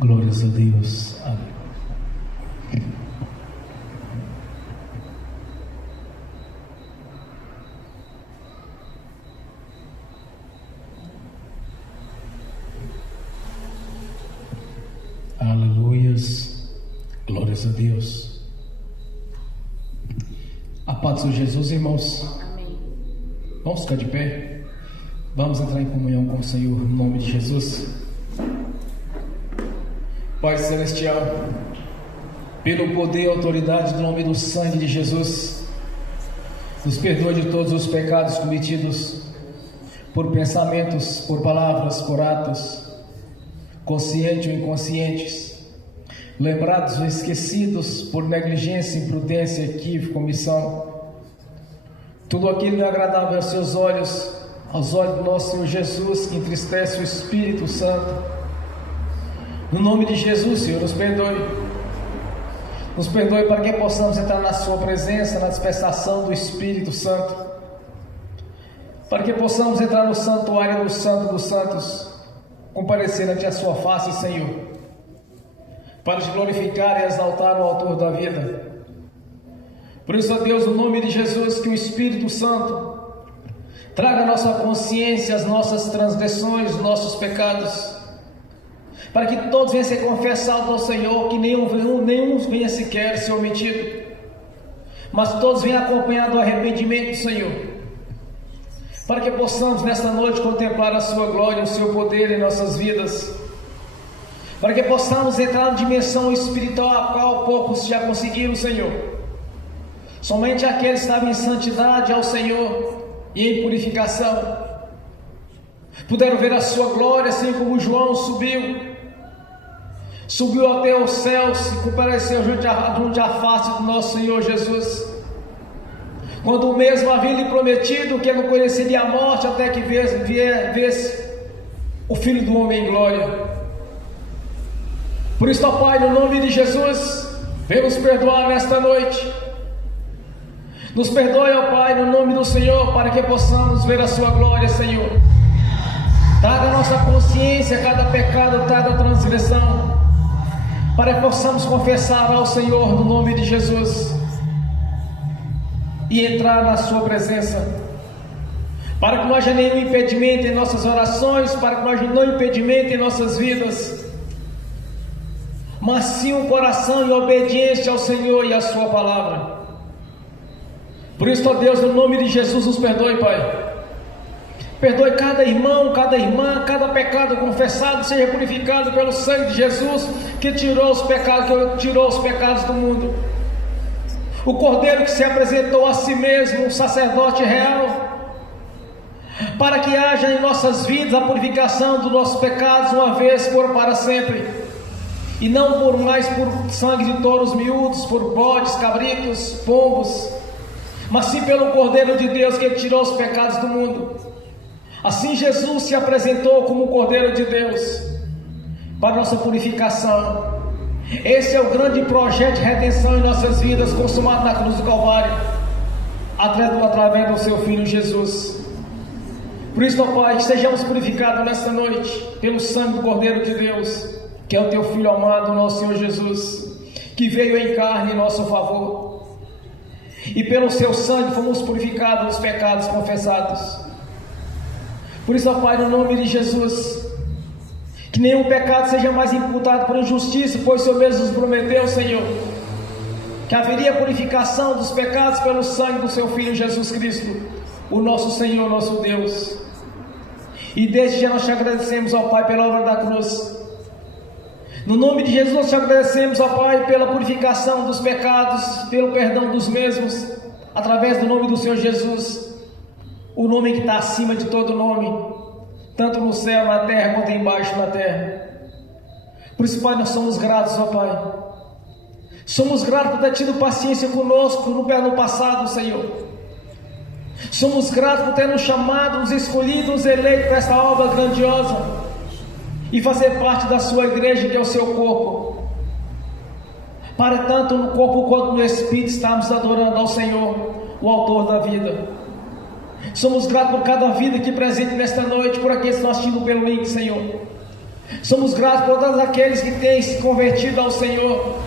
Glórias a Deus. Amém. Aleluias. Glórias a Deus. A paz do Senhor Jesus, irmãos. Amém. Vamos ficar de pé. Vamos entrar em comunhão com o Senhor no nome de Jesus. Pai Celestial, pelo poder e autoridade do nome do sangue de Jesus, nos perdoa de todos os pecados cometidos por pensamentos, por palavras, por atos, conscientes ou inconscientes, lembrados ou esquecidos por negligência, imprudência, equívoco, omissão. Tudo aquilo que é agradável aos seus olhos, aos olhos do nosso Senhor Jesus, que entristece o Espírito Santo. No nome de Jesus, Senhor, nos perdoe. Nos perdoe para que possamos entrar na sua presença, na dispensação do Espírito Santo. Para que possamos entrar no santuário do Santo dos Santos, comparecer ante a sua face, Senhor, para te glorificar e exaltar o autor da vida. Por isso, ó Deus, no nome de Jesus, que o Espírito Santo traga à nossa consciência as nossas transgressões, os nossos pecados, para que todos venham ser confessados ao Senhor, que nenhum venha sequer ser omitido, mas todos venham acompanhado do arrependimento do Senhor, para que possamos nesta noite contemplar a sua glória, o seu poder em nossas vidas, para que possamos entrar na dimensão espiritual a qual poucos já conseguiram, Senhor. Somente aqueles que estavam em santidade ao Senhor e em purificação puderam ver a sua glória, assim como João subiu até os céus e compareceu junto à face do nosso Senhor Jesus, quando o mesmo havia lhe prometido que não conheceria a morte até que viesse o Filho do Homem em glória. Por isso, ó Pai, no nome de Jesus, vem nos perdoar nesta noite. Nos perdoe, ó Pai, no nome do Senhor, para que possamos ver a sua glória, Senhor. Traga a nossa consciência cada pecado, cada transgressão, para que possamos confessar ao Senhor no nome de Jesus e entrar na sua presença, para que não haja nenhum impedimento em nossas orações, para que não haja nenhum impedimento em nossas vidas, mas sim um coração em obediência ao Senhor e à sua palavra. Por isso, ó Deus, no nome de Jesus, nos perdoe, Pai. Perdoe cada irmão, cada irmã, cada pecado confessado seja purificado pelo sangue de Jesus, que tirou os pecados do mundo. O Cordeiro que se apresentou a si mesmo, um sacerdote real, para que haja em nossas vidas a purificação dos nossos pecados uma vez para sempre, e não por sangue de touros miúdos, por bodes, cabritos, pombos, mas sim pelo Cordeiro de Deus que tirou os pecados do mundo. Assim Jesus se apresentou como o Cordeiro de Deus para nossa purificação. Esse é o grande projeto de redenção em nossas vidas, consumado na cruz do Calvário, através do seu Filho Jesus. Por isso, ó Pai, que sejamos purificados nesta noite pelo sangue do Cordeiro de Deus, que é o teu Filho amado, nosso Senhor Jesus, que veio em carne em nosso favor, e pelo seu sangue fomos purificados dos pecados confessados. Por isso, ó Pai, no nome de Jesus, que nenhum pecado seja mais imputado por injustiça, pois o Senhor mesmo nos prometeu, Senhor, que haveria purificação dos pecados pelo sangue do seu Filho Jesus Cristo, o nosso Senhor, nosso Deus. E desde já nós te agradecemos, ó Pai, pela obra da cruz. No nome de Jesus nós te agradecemos, ó Pai, pela purificação dos pecados, pelo perdão dos mesmos, através do nome do Senhor Jesus, o nome que está acima de todo nome, tanto no céu, na terra, quanto embaixo na terra. Por isso, Pai, nós somos gratos, ó Pai. Somos gratos por ter tido paciência conosco no passado, Senhor. Somos gratos por ter nos chamado, nos escolhido, nos eleito para esta obra grandiosa e fazer parte da sua igreja, que é o seu corpo. Para tanto no corpo quanto no Espírito estamos adorando ao Senhor, o autor da vida. Somos gratos por cada vida aqui presente nesta noite, por aqueles que nós assistindo pelo link, Senhor. Somos gratos por todos aqueles que têm se convertido ao Senhor,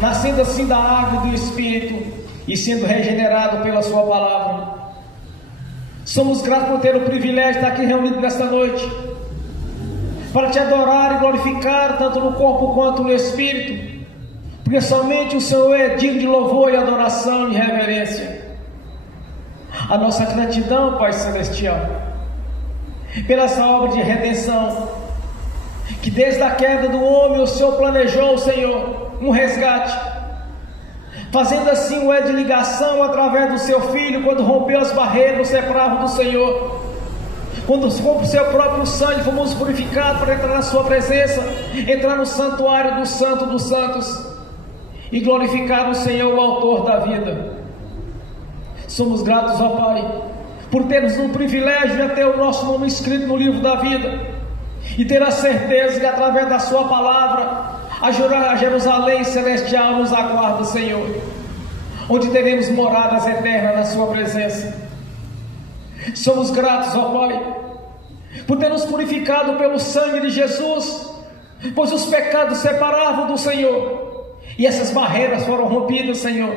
nascendo assim da água e do Espírito e sendo regenerado pela sua palavra. Somos gratos por ter o privilégio de estar aqui reunido nesta noite, para te adorar e glorificar tanto no corpo quanto no Espírito, porque somente o Senhor é digno de louvor e adoração e reverência. A nossa gratidão, Pai Celestial, pela essa obra de redenção, que desde a queda do homem o Senhor planejou, Senhor, um resgate, fazendo assim um elo de ligação através do seu Filho, quando rompeu as barreiras, separavam do Senhor, quando com o seu próprio sangue fomos purificados para entrar na sua presença, entrar no santuário do Santo dos Santos e glorificar o Senhor, o autor da vida. Somos gratos, ó Pai, por termos o privilégio de ter o nosso nome escrito no livro da vida e ter a certeza que através da sua palavra a Jerusalém celestial nos aguarda, Senhor, onde teremos moradas eternas na sua presença. Somos gratos, ó Pai, por ter nos purificado pelo sangue de Jesus, pois os pecados separavam do Senhor e essas barreiras foram rompidas, Senhor,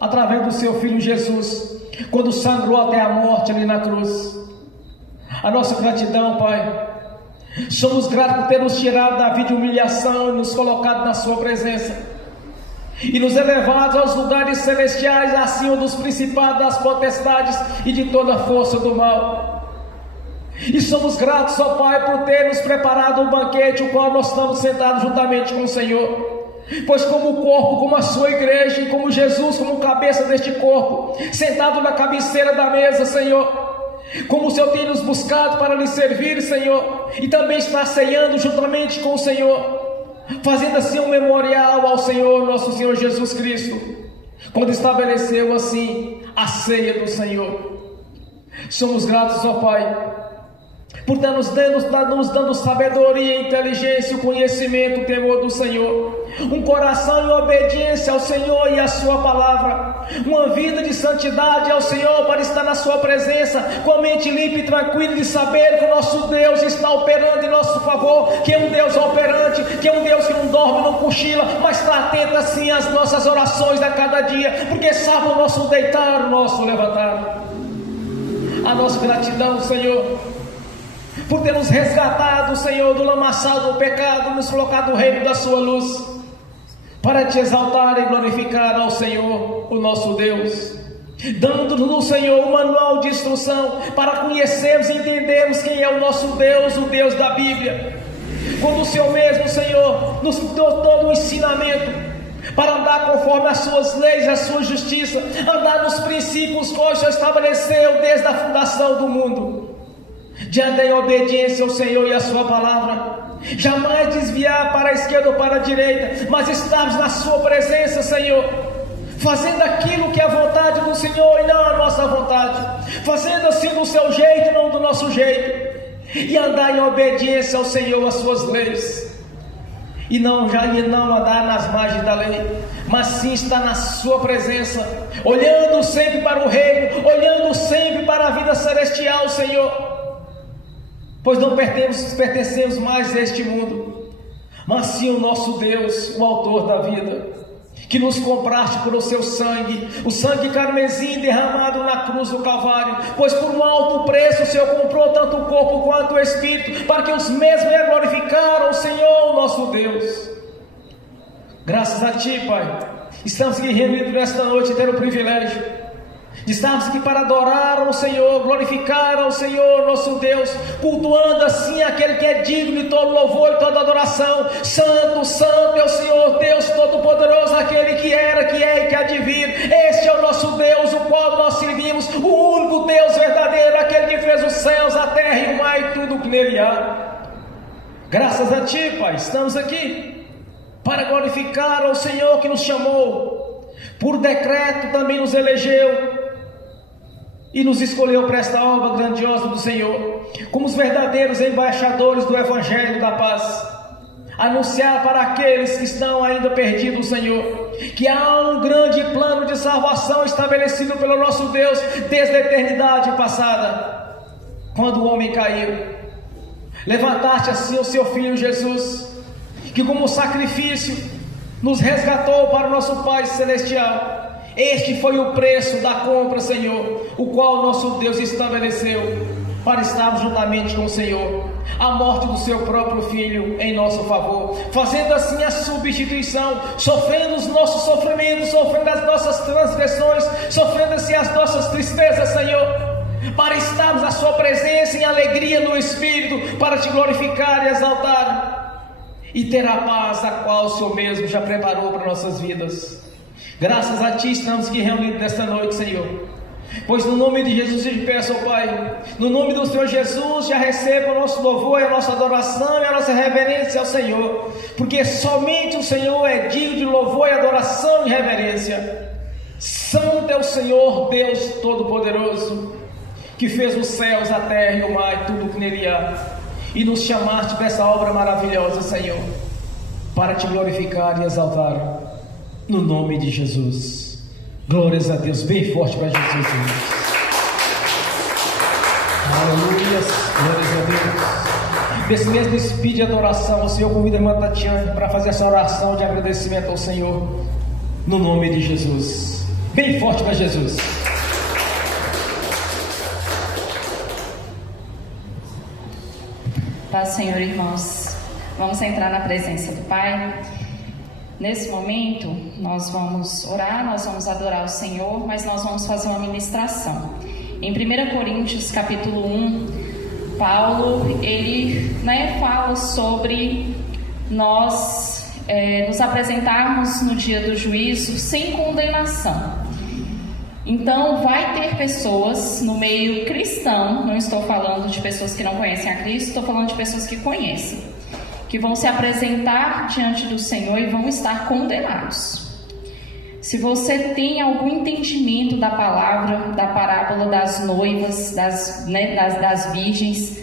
através do seu Filho Jesus, quando sangrou até a morte ali na cruz. A nossa gratidão, Pai. Somos gratos por ter nos tirado da vida de humilhação e nos colocado na sua presença e nos elevado aos lugares celestiais, acima dos principados, das potestades e de toda a força do mal. E somos gratos, ó Pai, por ter nos preparado um banquete, o qual nós estamos sentados juntamente com o Senhor, pois como o corpo, como a sua igreja e como Jesus, como cabeça deste corpo, sentado na cabeceira da mesa, Senhor, como o Senhor tem nos buscado para lhe servir, Senhor, e também está ceando juntamente com o Senhor, fazendo assim um memorial ao Senhor, nosso Senhor Jesus Cristo, quando estabeleceu assim a ceia do Senhor. Somos gratos, ó Pai, por estar nos dando sabedoria, inteligência, o conhecimento, o temor do Senhor, um coração em obediência ao Senhor e à sua palavra, uma vida de santidade ao Senhor, para estar na sua presença com a mente limpa e tranquila, de saber que o nosso Deus está operando em nosso favor, que é um Deus operante, que é um Deus que não dorme, não cochila, mas está atento assim às nossas orações a cada dia, porque sabe o nosso deitar, o nosso levantar. A nossa gratidão, Senhor, por ter nos resgatado, Senhor, do lamaçal do pecado, nos colocado no reino da sua luz, para te exaltar e glorificar ao Senhor, o nosso Deus, dando-nos, Senhor, um manual de instrução para conhecermos e entendermos quem é o nosso Deus, o Deus da Bíblia, quando o Senhor mesmo, Senhor, nos deu todo o ensinamento para andar conforme as suas leis, a sua justiça, andar nos princípios que o Senhor estabeleceu desde a fundação do mundo, de andar em obediência ao Senhor e à sua palavra, jamais desviar para a esquerda ou para a direita, mas estarmos na sua presença, Senhor, fazendo aquilo que é a vontade do Senhor e não a nossa vontade, fazendo assim do seu jeito e não do nosso jeito, e andar em obediência ao Senhor, às suas leis, e não andar nas margens da lei, mas sim estar na sua presença, olhando sempre para o reino, olhando sempre para a vida celestial, Senhor, pois não pertencemos mais a este mundo, mas sim o nosso Deus, o autor da vida, que nos compraste por o seu sangue, o sangue carmesim derramado na cruz do Calvário, pois por um alto preço o Senhor comprou tanto o corpo quanto o Espírito, para que os mesmos venham glorificar ao Senhor, o nosso Deus. Graças a Ti, Pai, estamos aqui reunidos nesta noite e ter o privilégio de estarmos aqui para adorar ao Senhor, glorificar ao Senhor, nosso Deus, cultuando assim aquele que é digno de todo louvor e toda adoração. Santo, santo é o Senhor, Deus Todo-Poderoso, aquele que era, que é e que há de vir. Este é o nosso Deus, o qual nós servimos, o único Deus verdadeiro, aquele que fez os céus, a terra e o mar e tudo o que nele há. Graças a Ti, Pai, estamos aqui para glorificar ao Senhor que nos chamou, por decreto também nos elegeu e nos escolheu para esta obra grandiosa do Senhor, como os verdadeiros embaixadores do Evangelho da paz, anunciar para aqueles que estão ainda perdidos, Senhor, que há um grande plano de salvação estabelecido pelo nosso Deus desde a eternidade passada, quando o homem caiu. levantaste assim o seu Filho Jesus, que como sacrifício nos resgatou para o nosso Pai Celestial. Este foi o preço da compra, Senhor, o qual nosso Deus estabeleceu para estarmos juntamente com o Senhor. A morte do seu próprio Filho em nosso favor, fazendo assim a substituição, sofrendo os nossos sofrimentos, sofrendo as nossas transgressões, sofrendo assim as nossas tristezas, Senhor, para estarmos à sua presença em alegria no Espírito, para te glorificar e exaltar, e ter a paz a qual o Senhor mesmo já preparou para nossas vidas. Graças a Ti estamos aqui reunidos nesta noite, Senhor, pois no nome de Jesus eu te peço, ó Pai, no nome do Senhor Jesus, já receba o nosso louvor, a nossa adoração e a nossa reverência ao Senhor, porque somente o Senhor é digno de louvor e adoração e reverência. Santo é o Senhor Deus Todo-Poderoso, que fez os céus, a terra e o mar e tudo que nele há, e nos chamaste para essa obra maravilhosa, Senhor, para te glorificar e exaltar, no nome de Jesus. Glórias a Deus, bem forte para Jesus, irmãos. Aleluia, glórias a Deus. Nesse mesmo espírito de adoração, o Senhor convida a irmã Tatiana para fazer essa oração de agradecimento ao Senhor, no nome de Jesus. Bem forte para Jesus. Paz, Senhor, irmãos. Vamos entrar na presença do Pai. Nesse momento, nós vamos orar, nós vamos adorar o Senhor, mas nós vamos fazer uma ministração. Em 1 Coríntios, capítulo 1, Paulo, ele fala sobre nós nos apresentarmos no dia do juízo sem condenação. Então, vai ter pessoas no meio cristão, não estou falando de pessoas que não conhecem a Cristo, estou falando de pessoas que conhecem, que vão se apresentar diante do Senhor e vão estar condenados. Se você tem algum entendimento da palavra, da parábola das noivas, das virgens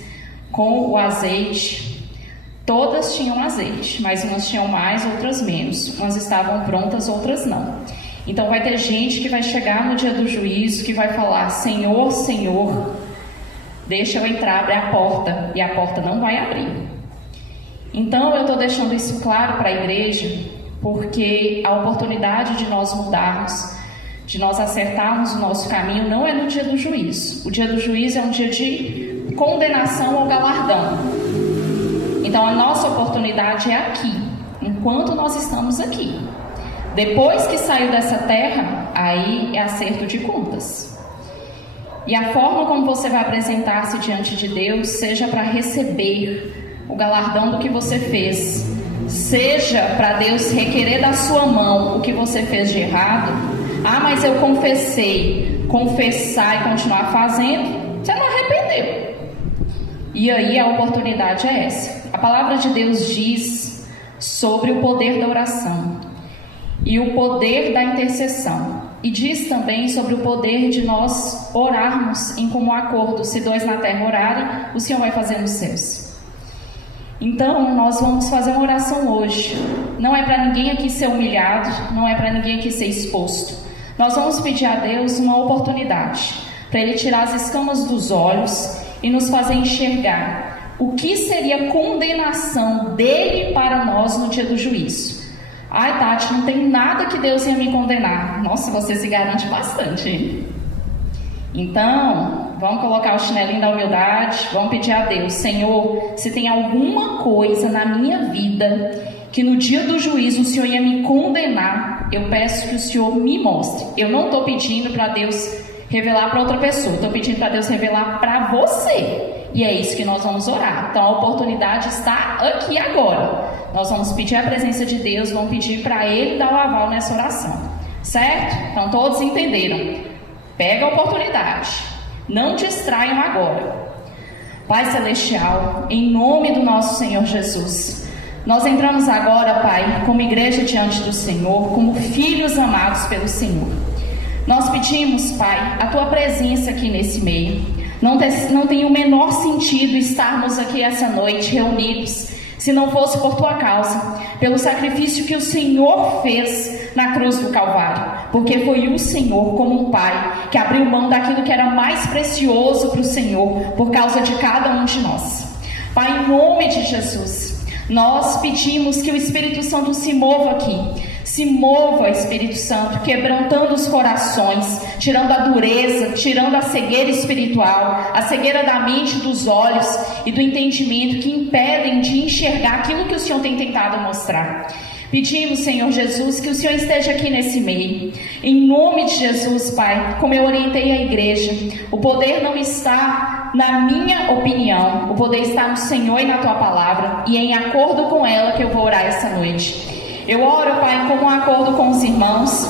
com o azeite, todas tinham azeite, mas umas tinham mais, outras menos. Umas estavam prontas, outras não. Então vai ter gente que vai chegar no dia do juízo, que vai falar: Senhor, Senhor, deixa eu entrar, abre a porta, e a porta não vai abrir. Então eu estou deixando isso claro para a igreja, porque a oportunidade de nós mudarmos, de nós acertarmos o nosso caminho, não é no dia do juízo. O dia do juízo é um dia de condenação ou galardão. Então a nossa oportunidade é aqui, enquanto nós estamos aqui. Depois que saiu dessa terra, aí é acerto de contas. E a forma como você vai apresentar-se diante de Deus, seja para receber o galardão do que você fez, seja para Deus requerer da sua mão o que você fez de errado. Ah, mas eu confessei. Confessar e continuar fazendo, você não arrependeu. E aí a oportunidade é essa. A palavra de Deus diz sobre o poder da oração e o poder da intercessão, e diz também sobre o poder de nós orarmos em comum acordo. Se dois na terra orarem, o Senhor vai fazer nos céus. Então, nós vamos fazer uma oração hoje. Não é para ninguém aqui ser humilhado, não é para ninguém aqui ser exposto. Nós vamos pedir a Deus uma oportunidade para Ele tirar as escamas dos olhos e nos fazer enxergar o que seria condenação dele para nós no dia do juízo. Ai, Tati, não tem nada que Deus ia me condenar. Nossa, você se garante bastante, hein? Então, vamos colocar o chinelinho da humildade, vamos pedir a Deus: Senhor, se tem alguma coisa na minha vida que no dia do juízo o Senhor ia me condenar, eu peço que o Senhor me mostre. Eu não estou pedindo para Deus revelar para outra pessoa, estou pedindo para Deus revelar para você. E é isso que nós vamos orar. Então a oportunidade está aqui agora. Nós vamos pedir a presença de Deus, vamos pedir para Ele dar o aval nessa oração, certo? Então todos entenderam. Pega a oportunidade, não distraiam agora. Pai Celestial, em nome do nosso Senhor Jesus, nós entramos agora, Pai, como igreja diante do Senhor, como filhos amados pelo Senhor. Nós pedimos, Pai, a Tua presença aqui nesse meio. Não tem o menor sentido estarmos aqui essa noite reunidos se não fosse por Tua causa, pelo sacrifício que o Senhor fez na cruz do Calvário, porque foi o Senhor, como um Pai, que abriu mão daquilo que era mais precioso para o Senhor, por causa de cada um de nós. Pai, em nome de Jesus, nós pedimos que o Espírito Santo se mova aqui. Se mova, Espírito Santo, quebrantando os corações, tirando a dureza, tirando a cegueira espiritual, a cegueira da mente, dos olhos e do entendimento que impedem de enxergar aquilo que o Senhor tem tentado mostrar. Pedimos, Senhor Jesus, que o Senhor esteja aqui nesse meio. Em nome de Jesus, Pai, como eu orientei a igreja, o poder não está na minha opinião, o poder está no Senhor e na Tua palavra, e é em acordo com ela que eu vou orar essa noite. Eu oro, Pai, como um acordo com os irmãos,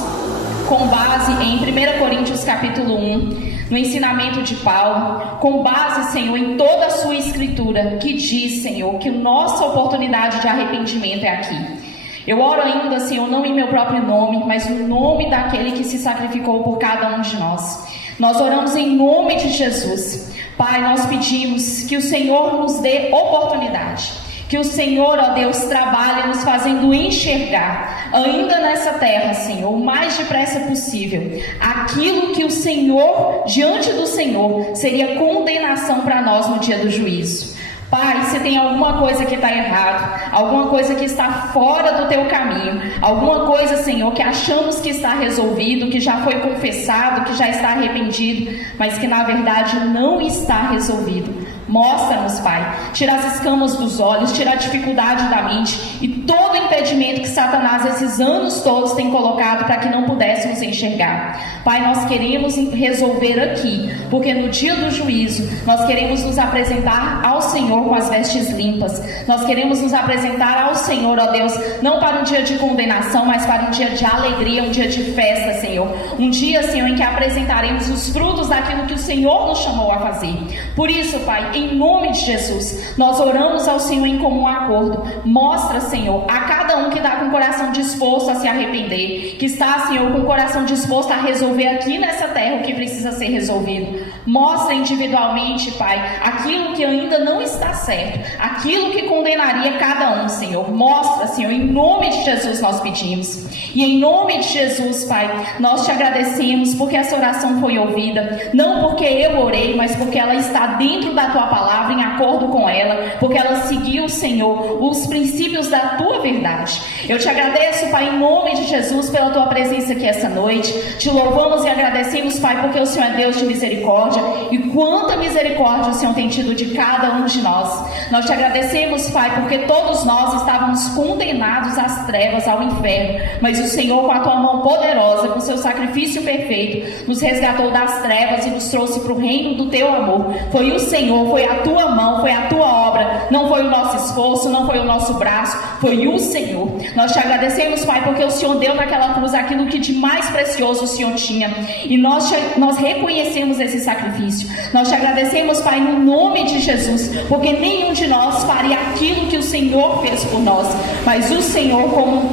com base em 1 Coríntios capítulo 1, no ensinamento de Paulo, com base, Senhor, em toda a sua escritura, que diz, Senhor, que a nossa oportunidade de arrependimento é aqui. Eu oro ainda, Senhor, não em meu próprio nome, mas no nome daquele que se sacrificou por cada um de nós. Nós oramos em nome de Jesus. Pai, nós pedimos que o Senhor nos dê oportunidade, que o Senhor, ó Deus, trabalhe nos fazendo enxergar, ainda nessa terra, Senhor, o mais depressa possível, aquilo que o Senhor, diante do Senhor, seria condenação para nós no dia do juízo. Pai, se tem alguma coisa que está errado, alguma coisa que está fora do Teu caminho, alguma coisa, Senhor, que achamos que está resolvido, que já foi confessado, que já está arrependido, mas que na verdade não está resolvido, mostra-nos, Pai. Tira as escamas dos olhos, tira a dificuldade da mente e todo impedimento que Satanás esses anos todos tem colocado para que não pudéssemos enxergar. Pai, nós queremos resolver aqui, porque no dia do juízo nós queremos nos apresentar ao Senhor com as vestes limpas. Nós queremos nos apresentar ao Senhor, ó Deus, não para um dia de condenação, mas para um dia de alegria, um dia de festa, Senhor. Um dia, Senhor, em que apresentaremos os frutos daquilo que o Senhor nos chamou a fazer. Por isso, Pai, em nome de Jesus, nós oramos ao Senhor em comum acordo. Mostra, Senhor, a cada um que está com o coração disposto a se arrepender, que está, Senhor, com o coração disposto a resolver aqui nessa terra o que precisa ser resolvido. Mostra individualmente, Pai, aquilo que ainda não está certo, aquilo que condenaria cada um, Senhor. Mostra, Senhor, em nome de Jesus nós pedimos. E em nome de Jesus, Pai, nós te agradecemos porque essa oração foi ouvida, não porque eu orei, mas porque ela está dentro da Tua palavra, em acordo com ela, porque ela seguiu, Senhor, os princípios da Tua verdade. Eu te agradeço, Pai, em nome de Jesus, pela Tua presença aqui essa noite. Te louvamos e agradecemos, Pai, porque o Senhor é Deus de misericórdia, e quanta misericórdia o Senhor tem tido de cada um de nós. Nós te agradecemos, Pai, porque todos nós estávamos condenados às trevas, ao inferno, mas o Senhor, com a Tua mão poderosa, com o Seu sacrifício perfeito, nos resgatou das trevas e nos trouxe para o reino do Teu amor. Foi o Senhor, foi a Tua mão, foi a Tua obra, não foi o nosso esforço, não foi o nosso braço, foi o Senhor. Nós te agradecemos, Pai, porque o Senhor deu naquela cruz aquilo que de mais precioso o Senhor tinha, e nós reconhecemos esse sacrifício. Nós te agradecemos, Pai, no nome de Jesus, porque nenhum de nós faria aquilo que o Senhor fez por nós, mas o Senhor, como um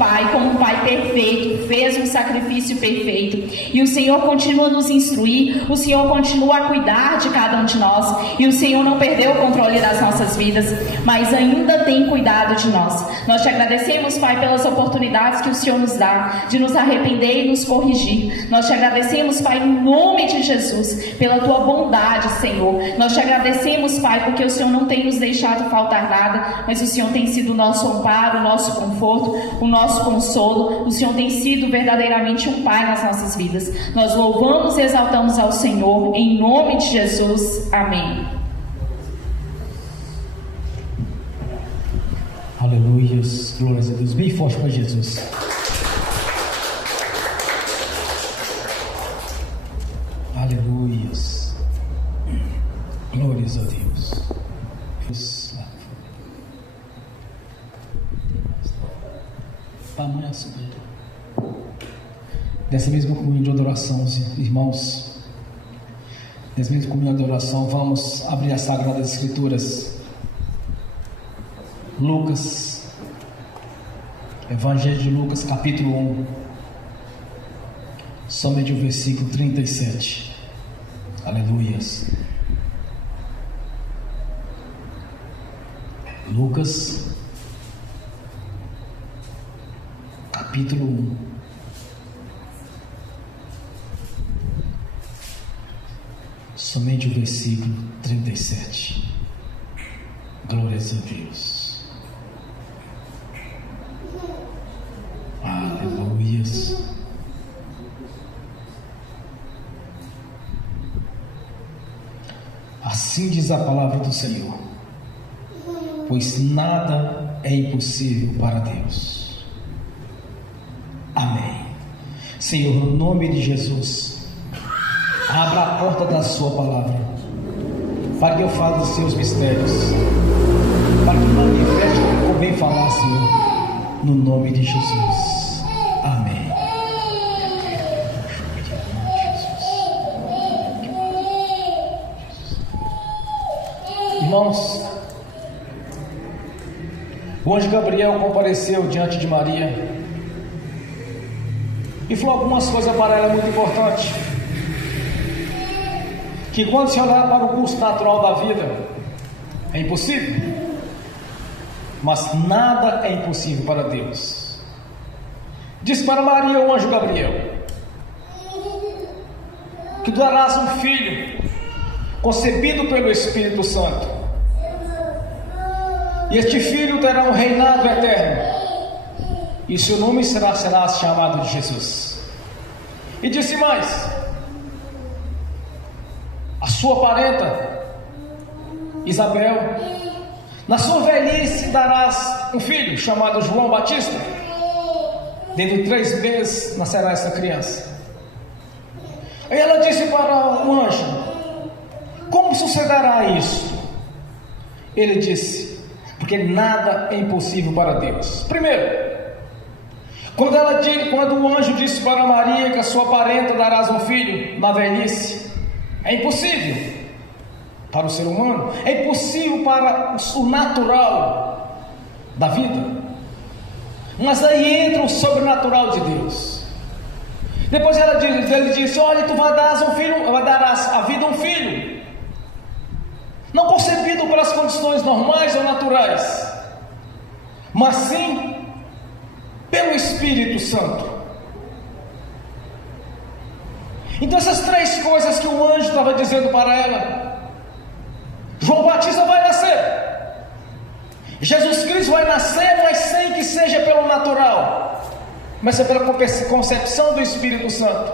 Pai perfeito, fez um sacrifício perfeito, e o Senhor continua a nos instruir, o Senhor continua a cuidar de cada um de nós, e o Senhor não perdeu o controle das nossas vidas, mas ainda tem cuidado de nós. Nós te agradecemos, Pai, pelas oportunidades que o Senhor nos dá de nos arrepender e nos corrigir. Nós te agradecemos, Pai, em nome de Jesus, pela Tua bondade, Senhor. Nós te agradecemos, Pai, porque o Senhor não tem nos deixado faltar nada, mas o Senhor tem sido o nosso amparo, o nosso conforto, o nosso consolo. O Senhor tem sido verdadeiramente um Pai nas nossas vidas. Nós louvamos e exaltamos ao Senhor, em nome de Jesus. Amém. Aleluia, glórias a Deus, bem forte para Jesus. Aleluia, glórias a Deus. Dessa mesma comunhão de adoração, irmãos, nessa mesma comunhão de adoração, vamos abrir as Sagradas Escrituras. Lucas, Evangelho de Lucas, capítulo 1, somente o versículo 37. Aleluias. Lucas, capítulo 1, somente o versículo 37. Glórias a Deus. Aleluias. Assim diz a palavra do Senhor, pois nada é impossível para Deus. Amém. Senhor, no nome de Jesus, abra a porta da sua palavra, para que eu fale dos seus mistérios, para que manifeste o que eu bem falar, Senhor, no nome de Jesus. Amém. Irmãos, o anjo Gabriel compareceu diante de Maria e falou algumas coisas para ela muito importantes, que quando se olhar para o curso natural da vida, é impossível, mas nada é impossível para Deus. Disse para Maria o anjo Gabriel, que darás um filho, concebido pelo Espírito Santo, e este filho terá um reinado eterno, e seu nome será chamado de Jesus. E disse mais: a sua parenta Isabel, na sua velhice darás um filho chamado João Batista. Dentro de 3 meses nascerá essa criança. Aí ela disse para o anjo: como sucederá isso? Ele disse: porque nada é impossível para Deus. Primeiro, quando o anjo disse para Maria que a sua parenta darás um filho na velhice, é impossível para o ser humano, é impossível para o natural da vida, mas aí entra o sobrenatural de Deus. Depois ele disse: olha, tu darás à vida um filho, não concebido pelas condições normais ou naturais, mas sim pelo Espírito Santo. Então essas 3 coisas que o anjo estava dizendo para ela: João Batista vai nascer, Jesus Cristo vai nascer, mas sem que seja pelo natural, mas é pela concepção do Espírito Santo,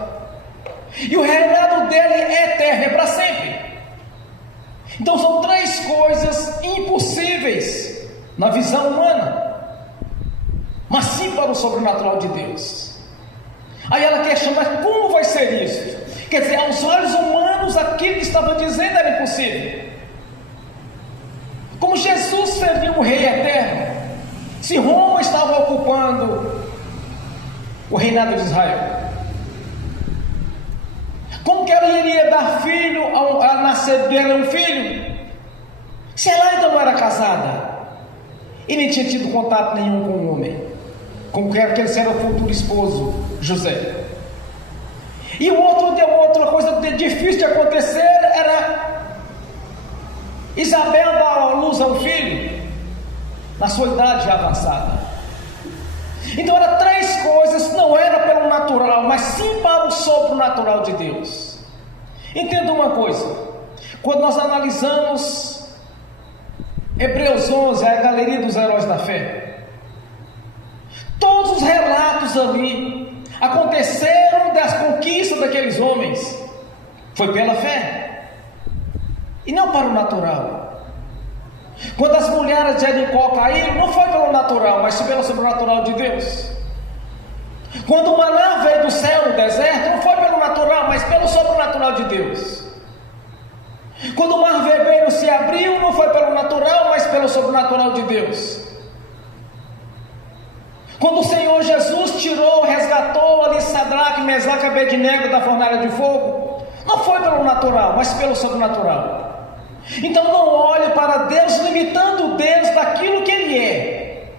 e o reinado dele é eterno, é para sempre. Então são 3 coisas impossíveis na visão humana, mas sim para o sobrenatural de Deus. Aí ela questiona: mas como vai ser isso? Quer dizer, aos olhos humanos aquilo que estava dizendo era impossível. Como Jesus seria um rei eterno, se Roma estava ocupando o reinado de Israel? Como que ela iria dar filho a nascer dela um filho, se ela ainda não era casada e nem tinha tido contato nenhum com o homem, como que aquele era o futuro esposo José? E outra coisa difícil de acontecer era Isabel dar à luz a um filho na sua idade já avançada. Então eram 3 coisas, não era pelo natural, mas sim para o sobrenatural de Deus. Entenda uma coisa: quando nós analisamos Hebreus 11, a galeria dos heróis da fé, todos os relatos ali aconteceram das conquistas daqueles homens, foi pela fé e não para o natural. Quando as mulheres de Jericó caíram, não foi pelo natural, mas pelo sobrenatural de Deus. Quando o maná veio do céu no deserto, não foi pelo natural, mas pelo sobrenatural de Deus. Quando o mar vermelho se abriu, não foi pelo natural, mas pelo sobrenatural de Deus. Quando o Senhor Jesus resgatou ali Sadraque, Mesaque e Abednego da fornalha de fogo, não foi pelo natural, mas pelo sobrenatural. Então não olhe para Deus limitando Deus daquilo que Ele é,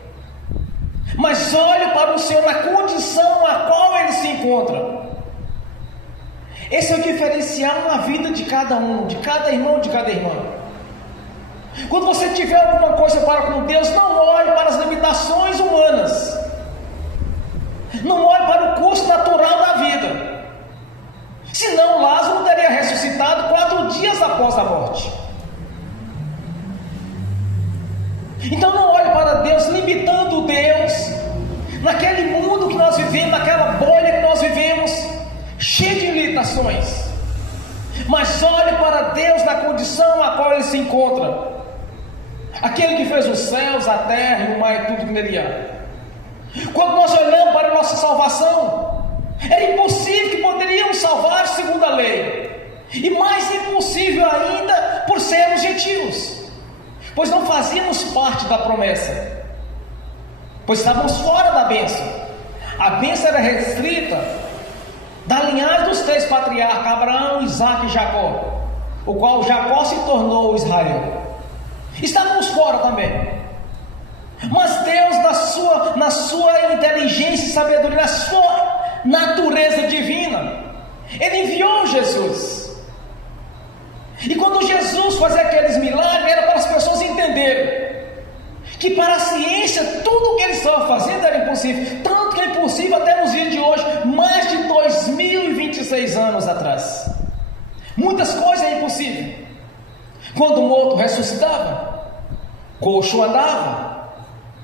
mas olhe para o Senhor na condição a qual Ele se encontra. Esse é o diferencial na vida de cada um, de cada irmão, de cada irmã. Quando você tiver alguma coisa para com Deus, não olhe para as limitações humanas, não olhe para o curso natural da vida, senão Lázaro teria ressuscitado 4 dias após a morte. Então não olhe para Deus limitando Deus naquele mundo que nós vivemos, naquela bolha que nós vivemos, cheia de limitações. Mas olhe para Deus na condição a qual Ele se encontra. Aquele que fez os céus, a terra e o mar e tudo que nele há. Quando nós olhamos para a nossa salvação, era impossível que poderíamos salvar segundo a lei. E mais impossível ainda por sermos gentios, pois não fazíamos parte da promessa, pois estávamos fora da bênção. A bênção era restrita da linhagem dos 3 patriarcas, Abraão, Isaque e Jacó, o qual Jacó se tornou Israel. Estávamos fora também. Mas Deus, na sua inteligência e sabedoria, na sua natureza divina, Ele enviou Jesus. E quando Jesus fazia aqueles milagres, era para as pessoas entenderem que para a ciência tudo o que eles estavam fazendo era impossível. Tanto que é impossível até nos dias de hoje, mais de 2026 anos atrás. Muitas coisas é impossível. Quando o morto ressuscitava, coxo andava,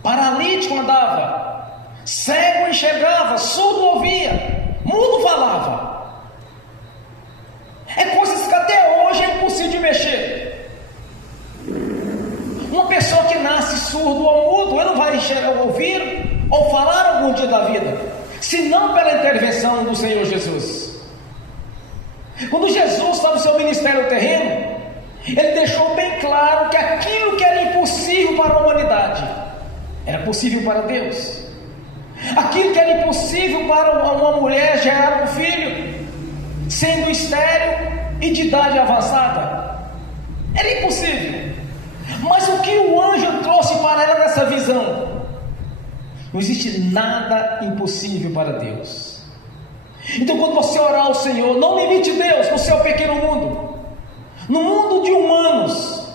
paralítico andava, cego enxergava, surdo ouvia, mudo falava. É coisas que até hoje é impossível de mexer. Uma pessoa que nasce surdo ou mudo, ele não vai ouvir ou falar algum dia da vida, senão pela intervenção do Senhor Jesus. Quando Jesus estava no seu ministério terreno, Ele deixou bem claro que aquilo que era impossível para a humanidade, era possível para Deus. Aquilo que era impossível para uma mulher gerar um filho, sendo estéril e de idade avançada, era impossível. Mas o que o anjo trouxe para ela nessa visão? Não existe nada impossível para Deus. Então quando você orar ao Senhor, não limite Deus no seu pequeno mundo, no mundo de humanos.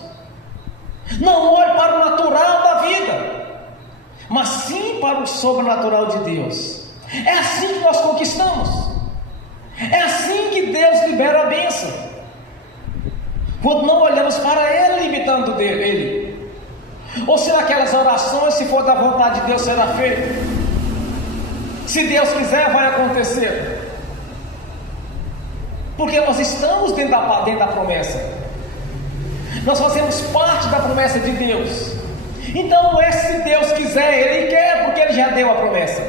Não olhe para o natural da vida, mas sim para o sobrenatural de Deus. É assim que nós conquistamos. É assim que Deus libera a bênção. Quando não olhamos para Ele, limitando Ele. Ou se naquelas orações, se for da vontade de Deus, será feito. Se Deus quiser, vai acontecer. Porque nós estamos dentro da promessa. Nós fazemos parte da promessa de Deus. Então não é se Deus quiser, Ele quer, porque Ele já deu a promessa.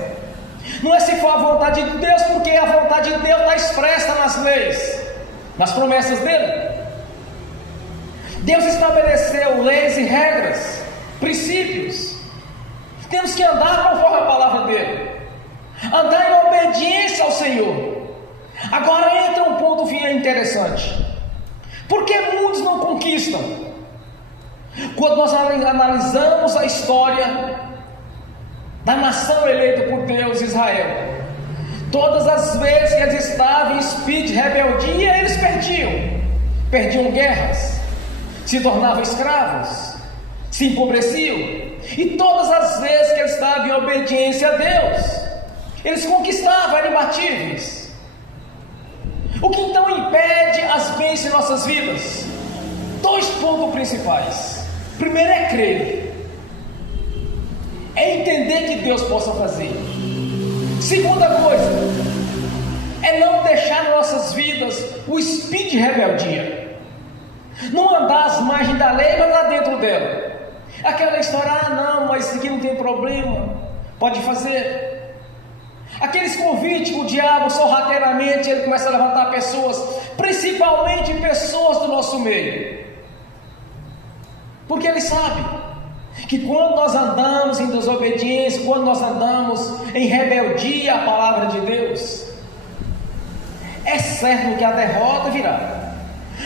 Não é se for a vontade de Deus, porque a vontade de Deus está expressa nas leis, nas promessas dEle. Deus estabeleceu leis e regras, princípios. Temos que andar conforme a palavra dEle, andar em obediência ao Senhor. Agora entra um ponto interessante. Por que muitos não conquistam? Quando nós analisamos a história da nação eleita por Deus, Israel, todas as vezes que eles estavam em espírito de rebeldia, eles perdiam guerras, se tornavam escravos, se empobreciam. E todas as vezes que eles estavam em obediência a Deus, eles conquistavam, eram imbatíveis. O que então impede as bênçãos em nossas vidas? 2 pontos principais. Primeiro é crer, é entender que Deus possa fazer. Segunda coisa é não deixar nas nossas vidas o espírito de rebeldia. Não andar às margens da lei, mas lá dentro dela. Aquela história, não, mas isso aqui não tem problema, pode fazer. Aqueles convites que o diabo sorrateiramente ele começa a levantar pessoas, principalmente pessoas do nosso meio, porque ele sabe que quando nós andamos em desobediência, quando nós andamos em rebeldia à palavra de Deus, é certo que a derrota virá.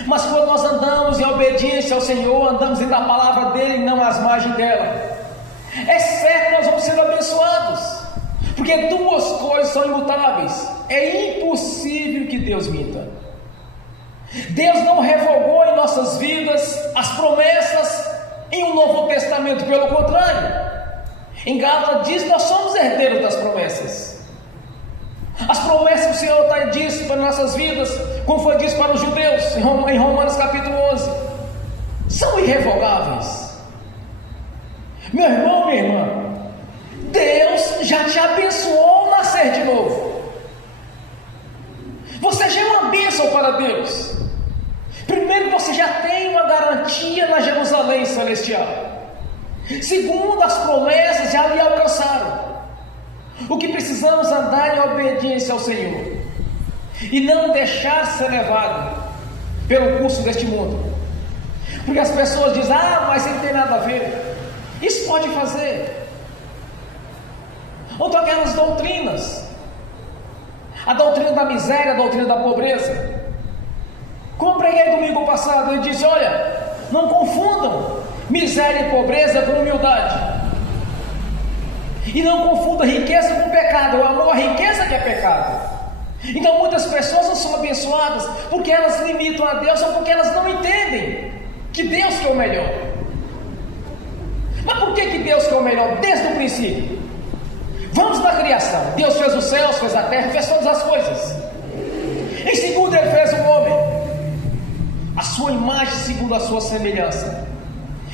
Mas quando nós andamos em obediência ao Senhor, andamos dentro da palavra dele e não às margens dela, é certo que nós vamos ser abençoados. Porque 2 coisas são imutáveis. É impossível que Deus minta. Deus não revogou em nossas vidas as promessas em um Novo Testamento, pelo contrário. Em Gálatas diz que nós somos herdeiros das promessas. As promessas que o Senhor está dizendo para nossas vidas, como foi dito para os judeus em Romanos capítulo 11, são irrevogáveis. Meu irmão, minha irmã, Deus já te abençoou nascer de novo. Você já é uma bênção para Deus. Primeiro, você já tem uma garantia na Jerusalém celestial. Segundo, as promessas já lhe alcançaram. O que precisamos andar em obediência ao Senhor e não deixar ser levado pelo curso deste mundo. Porque as pessoas dizem: ah, mas ele não tem nada a ver. Isso pode fazer. Ou então aquelas doutrinas, a doutrina da miséria, a doutrina da pobreza. Como eu preguei domingo passado, ele disse: olha, não confundam miséria e pobreza com humildade. E não confunda riqueza com pecado. O amor à riqueza que é pecado. Então muitas pessoas não são abençoadas porque elas limitam a Deus ou porque elas não entendem que Deus quer o melhor. Mas por que Deus quer o melhor desde o princípio? Vamos na criação. Deus fez os céus, fez a terra, fez todas as coisas. Em segundo, Ele fez o homem, a sua imagem segundo a sua semelhança,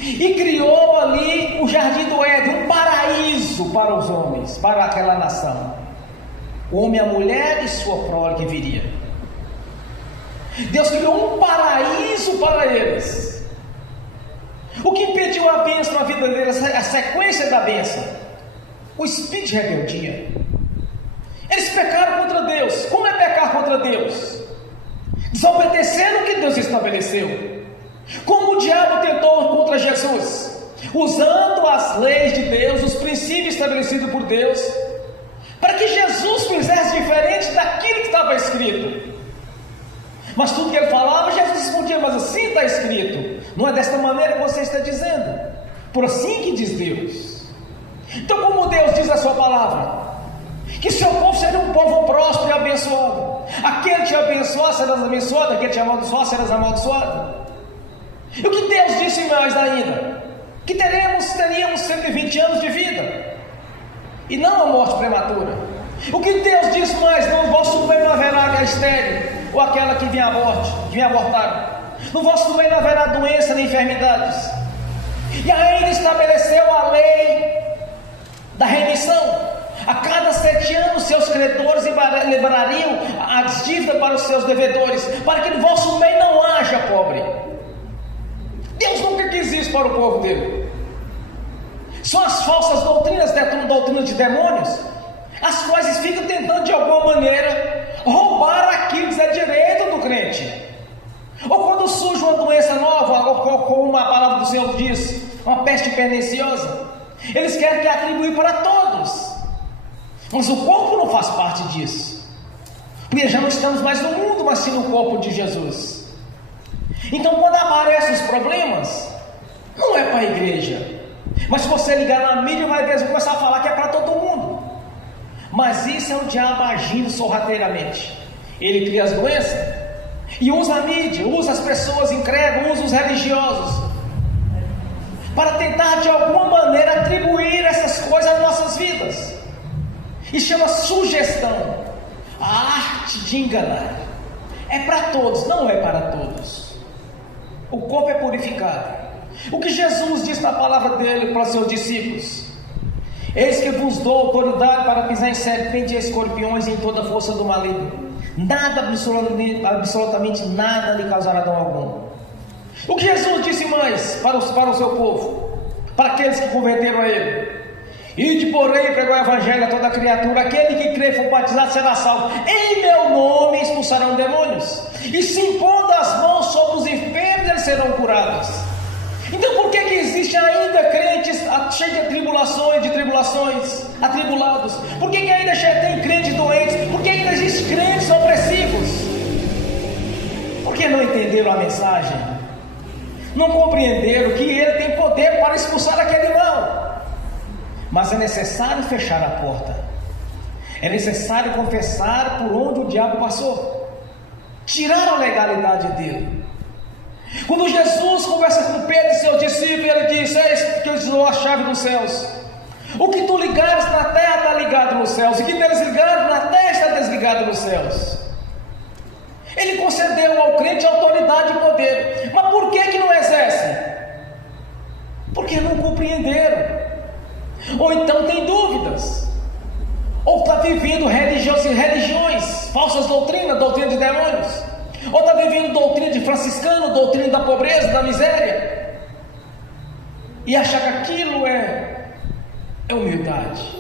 e criou ali o jardim do Éden, um paraíso para os homens, para aquela nação. O homem, a mulher e sua prole que viria. Deus criou um paraíso para eles. O que impediu a bênção na vida deles, a sequência da bênção? O espírito de rebeldia. Eles pecaram contra Deus. Como é pecar contra Deus? Desobedeceram o que Deus estabeleceu. Como o diabo tentou contra Jesus? Usando as leis de Deus, os princípios estabelecidos por Deus, para que Jesus fizesse diferente daquilo que estava escrito. Mas tudo que ele falava, Jesus respondia: mas assim está escrito. Não é desta maneira que você está dizendo. Por assim que diz Deus. Então, como Deus diz a sua palavra, que seu povo seria um povo próspero e abençoado. Aquele que te abençoar, serás abençoado. Aquele que te amaldiçoar, serás amaldiçoado. E o que Deus disse mais ainda? Que teríamos 120 anos de vida, e não a morte prematura. O que Deus diz mais? No vosso meio não haverá aquela estéril, ou aquela que vem abortar. No vosso meio não haverá doença nem enfermidades. E ainda estabeleceu a lei da remissão. A cada 7 anos seus credores liberariam as dívidas para os seus devedores, para que no vosso meio não haja pobre. Deus nunca quis isso para o povo dele. São as falsas doutrinas de demônios, as quais ficam tentando de alguma maneira roubar aquilo que é direito do crente. Ou quando surge uma doença nova, ou como a palavra do Senhor diz, uma peste perniciosa, eles querem que atribuir para todos. Mas o corpo não faz parte disso, porque já não estamos mais no mundo, mas sim no corpo de Jesus. Então, quando aparecem os problemas, não é para a igreja. Mas se você ligar na mídia, vai começar a falar que é para todo mundo. Mas isso é o diabo agindo sorrateiramente. Ele cria as doenças e usa a mídia, usa as pessoas incrédulas, usa os religiosos, para tentar de alguma maneira atribuir essas coisas às nossas vidas. Isso chama sugestão, a arte de enganar. É para todos, não é para todos. O corpo é purificado. O que Jesus disse na palavra dele para os seus discípulos: eis que vos dou autoridade para pisar em serpentes e escorpiões e em toda a força do maligno. Nada, absolutamente nada lhe causará dano algum. O que Jesus disse mais para o seu povo, para aqueles que converteram a ele: ide, porém, e pregou o evangelho a toda criatura. Aquele que crê e for batizado será salvo. Em meu nome expulsarão demônios, e se impondo as mãos sobre os enfermos, eles serão curados. Então por que existe ainda crentes cheios de tribulações, atribulados? Por que ainda tem crentes doentes? Por que ainda existe crentes opressivos? Porque não entenderam a mensagem, não compreenderam que ele tem poder para expulsar aquele mal. Mas é necessário fechar a porta, é necessário confessar por onde o diabo passou, tirar a legalidade dele. Quando Jesus conversa com Pedro e seus discípulos, ele diz: eis que eu lhes dou a chave dos céus. O que tu ligares na terra está ligado nos céus, e o que desligares na terra está desligado nos céus. Ele concedeu ao crente autoridade e poder. Mas por que não exercem? Porque não compreenderam. ou então tem dúvidas, ou está vivendo religiões, falsas doutrinas, doutrina de demônios, ou está vivendo doutrina de franciscano, doutrina da pobreza, da miséria, e achar que aquilo é humildade.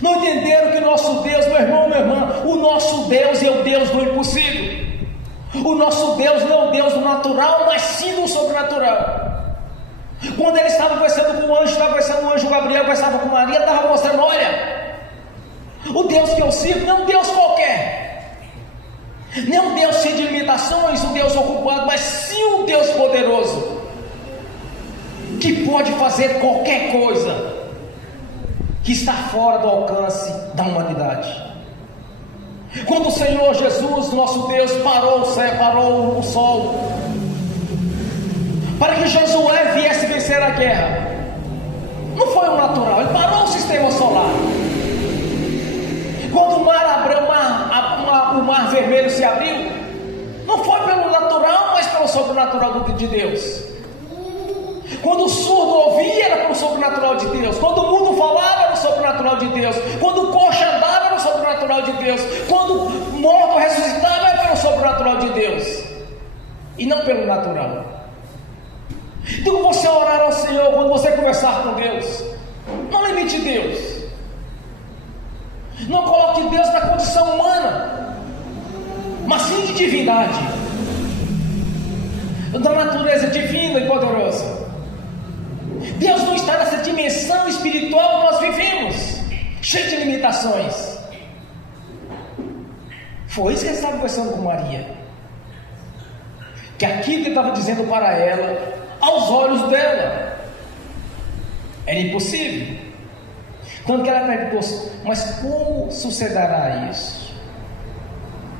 Não entenderam que o nosso Deus, meu irmão, minha irmã, o nosso Deus é o Deus do impossível. O nosso Deus não é o Deus do natural, mas sim do sobrenatural. Quando ele estava conversando com o anjo, estava conversando com o anjo Gabriel, conversava com Maria, estava mostrando: olha, o Deus que eu sirvo não é um Deus qualquer, não é um Deus cheio de limitações, um Deus ocupado, mas sim um Deus poderoso, que pode fazer qualquer coisa que está fora do alcance da humanidade. Quando o Senhor Jesus, nosso Deus, parou o céu, parou o sol, para que Josué viesse vencer a guerra, não foi o natural, ele parou o sistema solar. Quando o mar abriu, o mar vermelho se abriu, não foi pelo natural, mas pelo sobrenatural de Deus. Quando o surdo ouvia, era pelo sobrenatural de Deus. Quando o mudo falava, era o sobrenatural de Deus. Quando o coxo andava, era o sobrenatural de Deus. Quando o morto ressuscitava, era pelo sobrenatural de Deus, e não pelo natural. Então, quando você orar ao Senhor, quando você conversar com Deus, não limite Deus. Não coloque Deus na condição humana, mas sim de divindade, da natureza divina e poderosa. Deus não está nessa dimensão espiritual que nós vivemos, cheia de limitações. Foi isso que ele estava conversando com Maria, que aquilo que ele estava dizendo para ela, aos olhos dela, era impossível. Tanto que ela perguntou: mas como sucederá isso?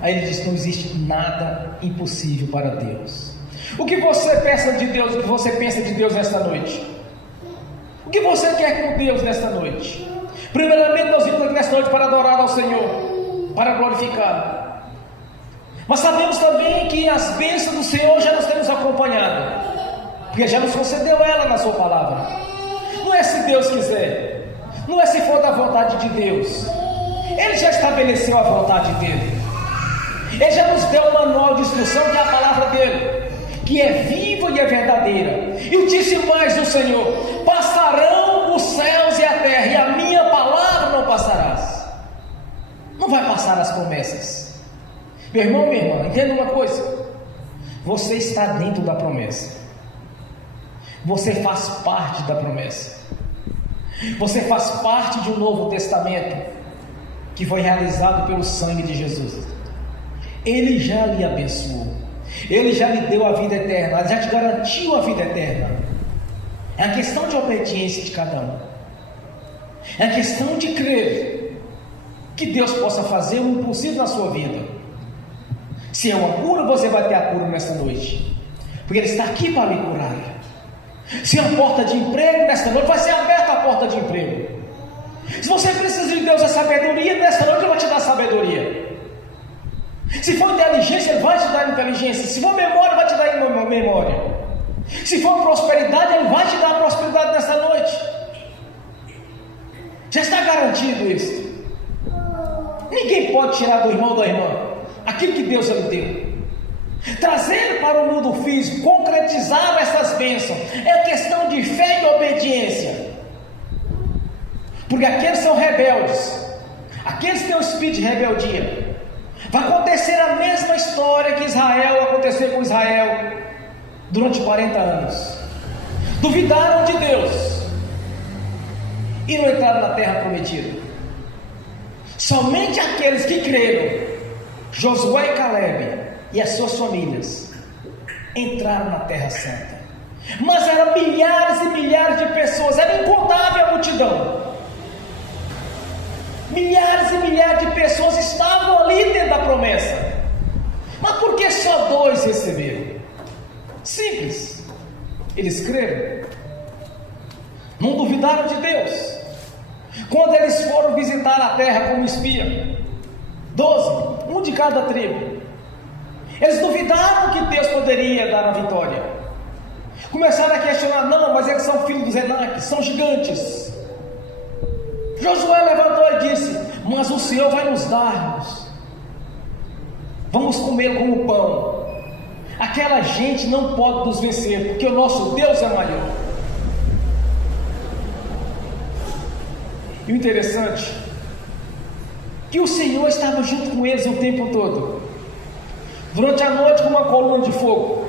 Aí ele disse: não existe nada impossível para Deus. O que você pensa de Deus? O que você pensa de Deus nesta noite? O que você quer com Deus nesta noite? Primeiramente, nós vimos aqui nesta noite para adorar ao Senhor, para glorificar. Mas sabemos também que as bênçãos do Senhor já nos temos acompanhado, porque já nos concedeu ela na sua palavra. Não é se Deus quiser, não é se for da vontade de Deus. Ele já estabeleceu a vontade dele. Ele já nos deu o manual de instrução, que é a palavra dele, que é viva e é verdadeira. E eu disse mais do Senhor: passarão os céus e a terra, e a minha palavra não passarás. Não vai passar as promessas. Meu irmão, minha irmã, entenda uma coisa: você está dentro da promessa. Você faz parte da promessa. Você faz parte de um novo testamento que foi realizado pelo sangue de Jesus. Ele já lhe abençoou, ele já lhe deu a vida eterna, ele já te garantiu a vida eterna. É a questão de obediência de cada um. É a questão de crer que Deus possa fazer o impossível na sua vida. Se é uma cura, você vai ter a cura nesta noite, porque Ele está aqui para lhe curar. Se é uma porta de emprego, nesta noite vai ser aberta a porta de emprego. Se você precisa de Deus a sabedoria, nesta noite Ele vai te dar sabedoria. Se for inteligência, Ele vai te dar inteligência. Se for memória, Ele vai te dar memória. Se for prosperidade, Ele vai te dar prosperidade nesta noite. Já está garantido isso. Ninguém pode tirar do irmão ou da irmã aquilo que Deus lhe deu. Trazer para o mundo físico, concretizar essas bênçãos, é questão de fé e obediência. Porque aqueles são rebeldes, aqueles que têm o espírito de rebeldia, vai acontecer a mesma história que aconteceu com Israel durante 40 anos. Duvidaram de Deus e não entraram na terra prometida. Somente aqueles que creram, Josué e Caleb e as suas famílias, entraram na terra santa. Mas eram milhares e milhares de pessoas, era incontável a multidão. Milhares e milhares de pessoas estavam ali dentro da promessa. Mas por que só 2 receberam? Simples, eles creram, não duvidaram de Deus. Quando eles foram visitar a terra como espia, 12, um de cada tribo, eles duvidaram que Deus poderia dar a vitória. Começaram a questionar: não, mas eles são filhos dos Enaques, são gigantes. Josué levantou e disse: mas o Senhor vai nos dar-nos, vamos comer como pão. Aquela gente não pode nos vencer, porque o nosso Deus é maior. E o interessante, que o Senhor estava junto com eles o tempo todo. Durante a noite com uma coluna de fogo,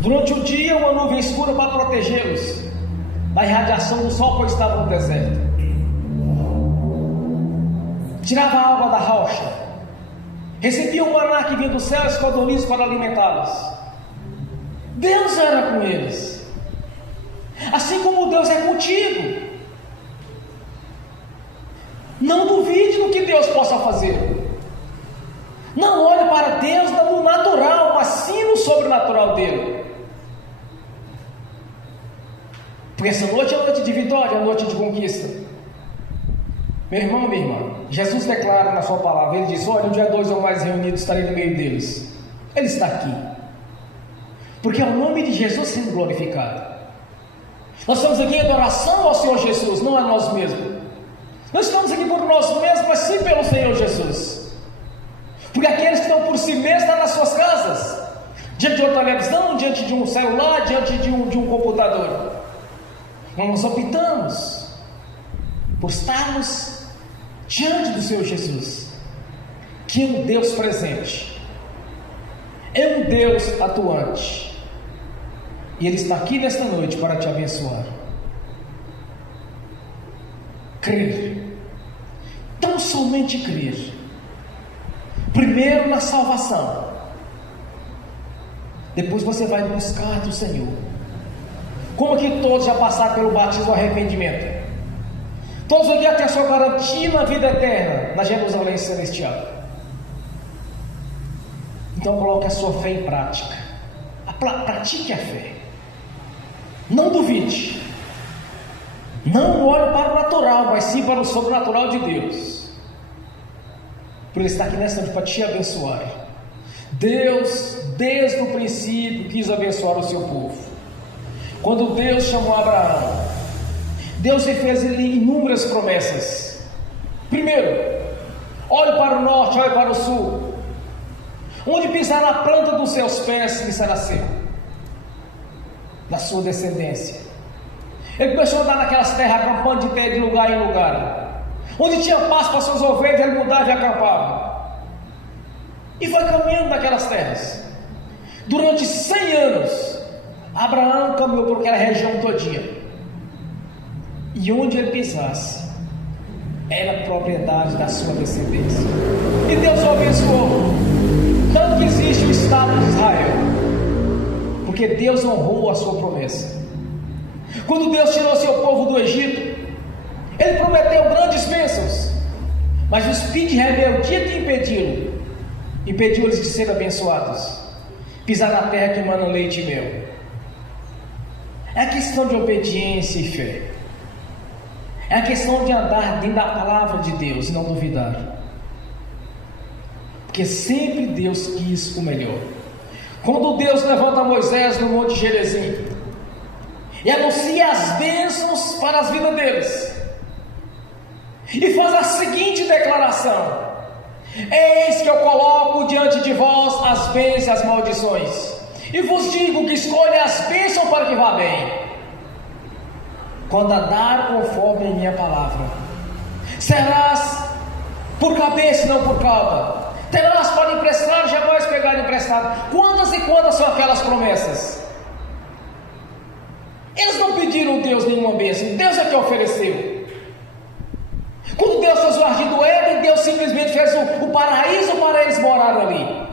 durante o dia uma nuvem escura para protegê-los da irradiação do sol, pois estavam no deserto. Tirava a água da rocha, recebia o maná que vinha do céu, e os codornizes para alimentá-los. Deus era com eles, assim como Deus é contigo. Não duvide do que Deus possa fazer. Não olhe para Deus no natural, mas sim no sobrenatural dele. Porque essa noite é noite de vitória, é noite de conquista. Meu irmão, minha irmã, Jesus declara na sua palavra, ele diz: olha, onde há dois ou mais reunidos, estarei no meio deles. Ele está aqui, porque é o nome de Jesus sendo glorificado. Nós estamos aqui em adoração ao Senhor Jesus, não a nós mesmos. Nós estamos aqui por nós mesmos, mas sim pelo Senhor Jesus. Porque aqueles que estão por si mesmos estão nas suas casas, diante de uma televisão, diante de um celular, diante de um computador. Nós optamos por estarmos diante do Senhor Jesus, que é um Deus presente, é um Deus atuante, e Ele está aqui nesta noite para te abençoar. Crer, tão somente crer, primeiro na salvação, depois você vai buscar do Senhor. Como aqui todos já passaram pelo batismo do arrependimento, todos aqui até a sua garantia na vida eterna, na Jerusalém celestial. Então coloque a sua fé em prática, pratique a fé, não duvide, não olhe para o natural, mas sim para o sobrenatural de Deus. Por Ele estar aqui nessa noite para te abençoar. Deus, desde o princípio, quis abençoar o seu povo. Quando Deus chamou Abraão, Deus lhe fez inúmeras promessas. Primeiro, olhe para o norte, olhe para o sul. Onde pisar na planta dos seus pés, lhe será seu, da sua descendência. Ele começou a andar naquelas terras, acampando de lugar em lugar. Onde tinha pasto para suas ovelhas, ele mudava e acampava. E foi caminhando naquelas terras. Durante 100 anos, Abraão caminhou por aquela região todinha. E onde ele pisasse, era propriedade da sua descendência. E Deus o abençoou. Tanto que existe o Estado de Israel, porque Deus honrou a sua promessa. Quando Deus tirou seu povo do Egito, Ele prometeu grandes bênçãos, mas o espírito de rebeldia que impediu-lhes de ser abençoados, pisar na terra que mana leite e mel. É a questão de obediência e fé, é a questão de andar dentro da palavra de Deus e não duvidar, porque sempre Deus quis o melhor. Quando Deus levanta Moisés no Monte Gerizim e anuncia as bênçãos para as vidas deles, e faz a seguinte declaração: eis que eu coloco diante de vós as bênçãos e as maldições, e vos digo que escolha as bênçãos para que vá bem. Quando andar conforme a minha palavra, serás por cabeça e não por cauda, terás para emprestar e jamais pegar emprestado. Quantas e quantas são aquelas promessas? Eles não pediram a Deus nenhuma bênção, Deus é que ofereceu. Quando Deus fez o jardim do Éden, Deus simplesmente fez o paraíso para eles morarem ali.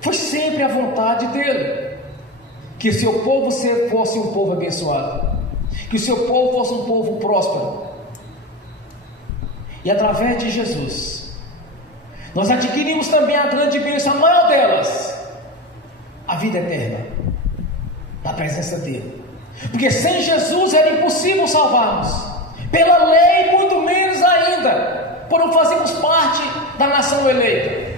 Foi sempre a vontade dele que o seu povo fosse um povo abençoado, que o seu povo fosse um povo próspero. E através de Jesus, nós adquirimos também a grande bênção, a maior delas, a vida eterna, na presença dele. Porque sem Jesus era impossível salvarmos. Pela lei, muito menos ainda, por não fazermos parte da nação eleita.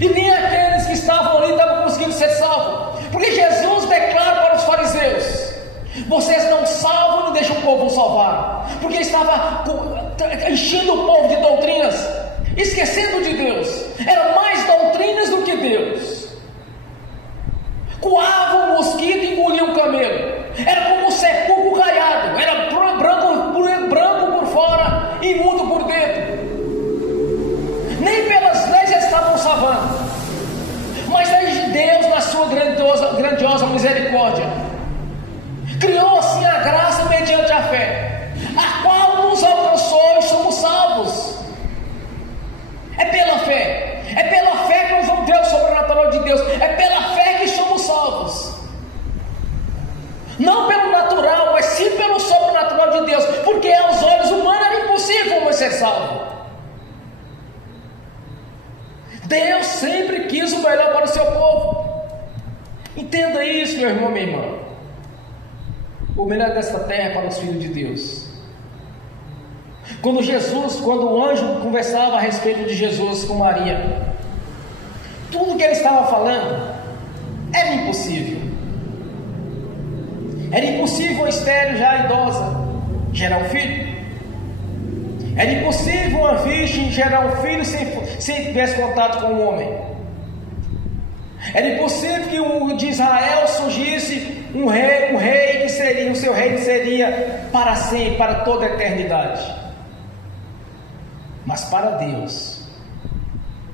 E nem aqueles que estavam ali estavam conseguindo ser salvos. Porque Jesus declara para os fariseus: vocês não salvam e deixam o povo salvar. porque estava enchendo o povo de doutrinas, esquecendo de Deus. Era mais doutrinas do que Deus. Coava um mosquito e engolia um camelo. Era como um sepulcro caiado. Era branco por fora e imundo por dentro. Nem pelas leis estavam salvando. Mas aí Deus, na sua grandiosa misericórdia, criou assim a graça mediante a fé, a qual nos alcançou e somos salvos. É pela fé. É pela fé que nós vamos ver o sobrenatural de Deus. É pela fé que somos salvos. Não pelo natural, mas sim pelo sobrenatural de Deus. Porque aos olhos humanos era impossível homem ser salvo. Deus sempre quis o melhor para o seu povo. Entenda isso, meu irmão, minha irmã. O melhor desta terra é para os filhos de Deus. Quando o anjo conversava a respeito de Jesus com Maria, tudo que ele estava falando era impossível. Era impossível uma estéril já idosa gerar um filho. Era impossível uma virgem gerar um filho sem tivesse contato com um homem. Era impossível que de Israel surgisse um rei que seria, o seu reino seria para sempre, para toda a eternidade. Mas para Deus,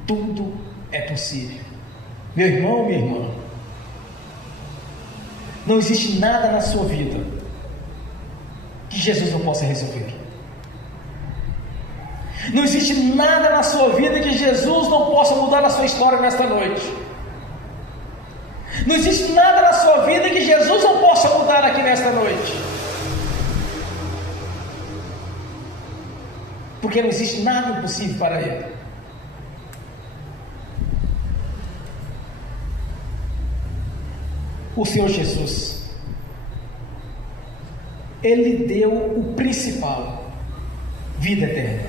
tudo é possível. Meu irmão, minha irmã, não existe nada na sua vida que Jesus não possa resolver. Não existe nada na sua vida que Jesus não possa mudar a sua história nesta noite. Não existe nada na sua vida que Jesus não possa mudar aqui nesta noite. Porque não existe nada impossível para Ele. O Senhor Jesus, Ele deu o principal, vida eterna.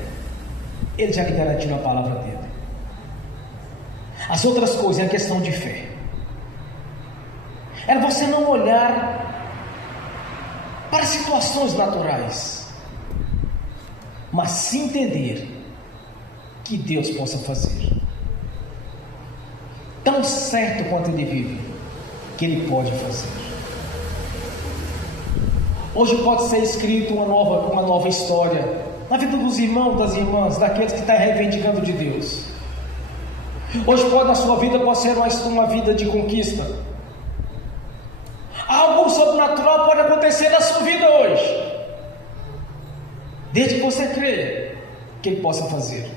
Ele já lhe garantiu a palavra dele. As outras coisas é questão de fé. É você não olhar para situações naturais, mas sim entender que Deus possa fazer. Tão certo quanto Ele vive, que Ele pode fazer. Hoje pode ser escrito uma nova história na vida dos irmãos, das irmãs, daqueles que estão reivindicando de Deus. Hoje na sua vida pode ser uma vida de conquista. Algo sobrenatural pode acontecer na sua vida hoje, desde que você crê que Ele possa fazer.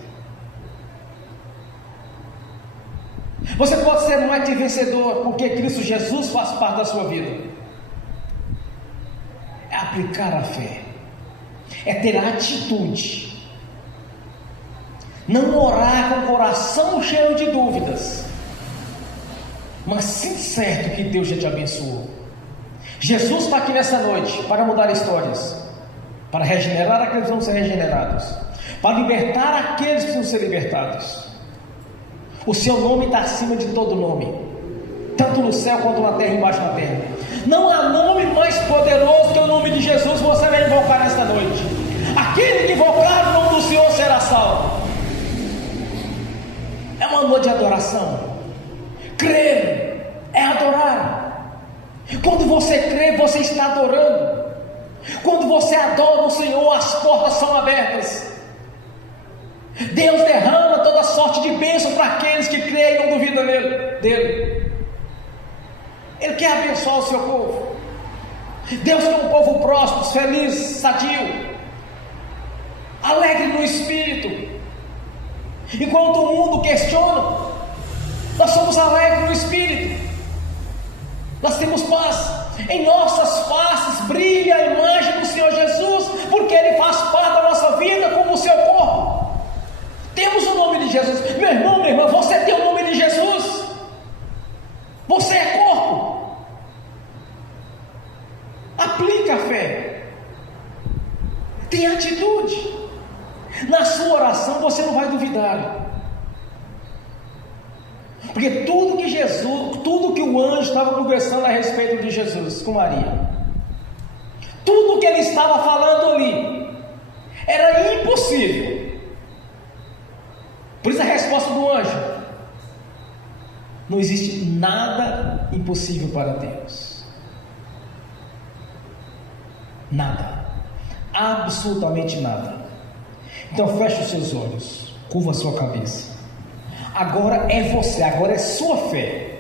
Você pode ser mais que vencedor, porque Cristo Jesus faz parte da sua vida. É aplicar a fé, é ter a atitude, não orar com o coração cheio de dúvidas, mas sim certo que Deus já te abençoou. Jesus está aqui nessa noite para mudar histórias, para regenerar aqueles que vão ser regenerados, para libertar aqueles que vão ser libertados. O seu nome está acima de todo nome, tanto no céu quanto na terra, embaixo da terra. Não há nome mais poderoso que o nome de Jesus. Você vai invocar nesta noite. Aquele que invocar o nome do Senhor será salvo. É uma noite de adoração. Crer é adorar. Quando você crê, você está adorando. Quando você adora o Senhor, as portas são abertas. Deus derrama toda sorte de bênção para aqueles que creem e não duvidam dele. Ele quer abençoar o seu povo. Deus quer um povo próspero, feliz, sadio, alegre no espírito. Enquanto o mundo questiona, nós somos alegres no espírito. Nós temos paz. Em nossas faces brilha a imagem do Senhor Jesus, porque Ele faz parte da nossa vida como o seu corpo. Temos o nome de Jesus. Meu irmão, minha irmã, você tem o nome de Jesus. Você é corpo. Aplica a fé. Tenha atitude. Na sua oração você não vai duvidar. Porque tudo que o anjo estava conversando a respeito de Jesus com Maria, tudo que ele estava falando ali, Era impossível. Por isso a resposta do anjo: não existe nada impossível para Deus. Nada. Absolutamente nada. Então feche os seus olhos, curva a sua cabeça. Agora é você, agora é sua fé.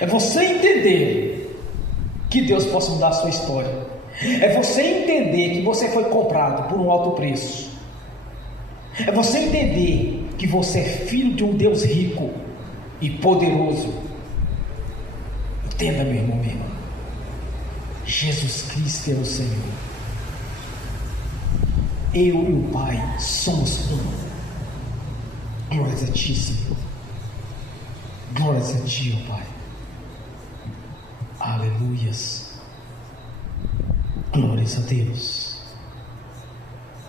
É você entender que Deus possa mudar a sua história. É você entender que você foi comprado por um alto preço. É você entender que você é filho de um Deus rico e poderoso. Entenda, meu irmão, minha irmã. Jesus Cristo é o Senhor. Eu e o Pai somos um. Glórias a Ti, Senhor. Glórias a Ti, ó Pai. Aleluias. Glórias a Deus.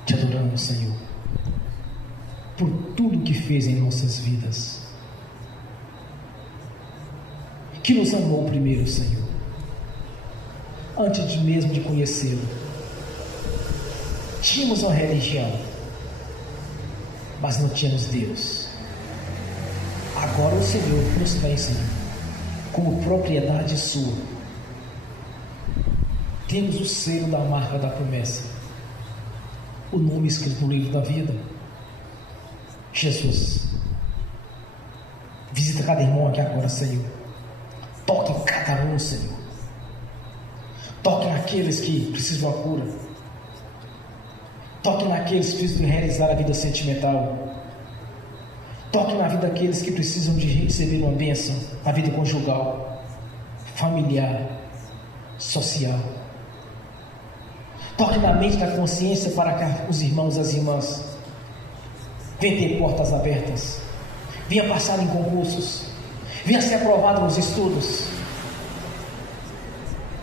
Te adoramos, Senhor, por tudo que fez em nossas vidas. Que nos amou primeiro, Senhor, antes mesmo de conhecê-lo. Tínhamos uma religião, mas não tínhamos Deus. Agora o Senhor nos tem, Senhor, como propriedade sua. Temos o selo da marca da promessa, o nome escrito no livro da vida. Jesus, visita cada irmão aqui agora, Senhor. Toque em cada um, Senhor. Toque naqueles que precisam da cura. Toque naqueles que precisam realizar a vida sentimental. Toque na vida daqueles que precisam de receber uma bênção na vida conjugal, familiar, social. Toque na mente da consciência para que os irmãos e as irmãs venham ter portas abertas, venha passar em concursos, venha ser aprovado nos estudos.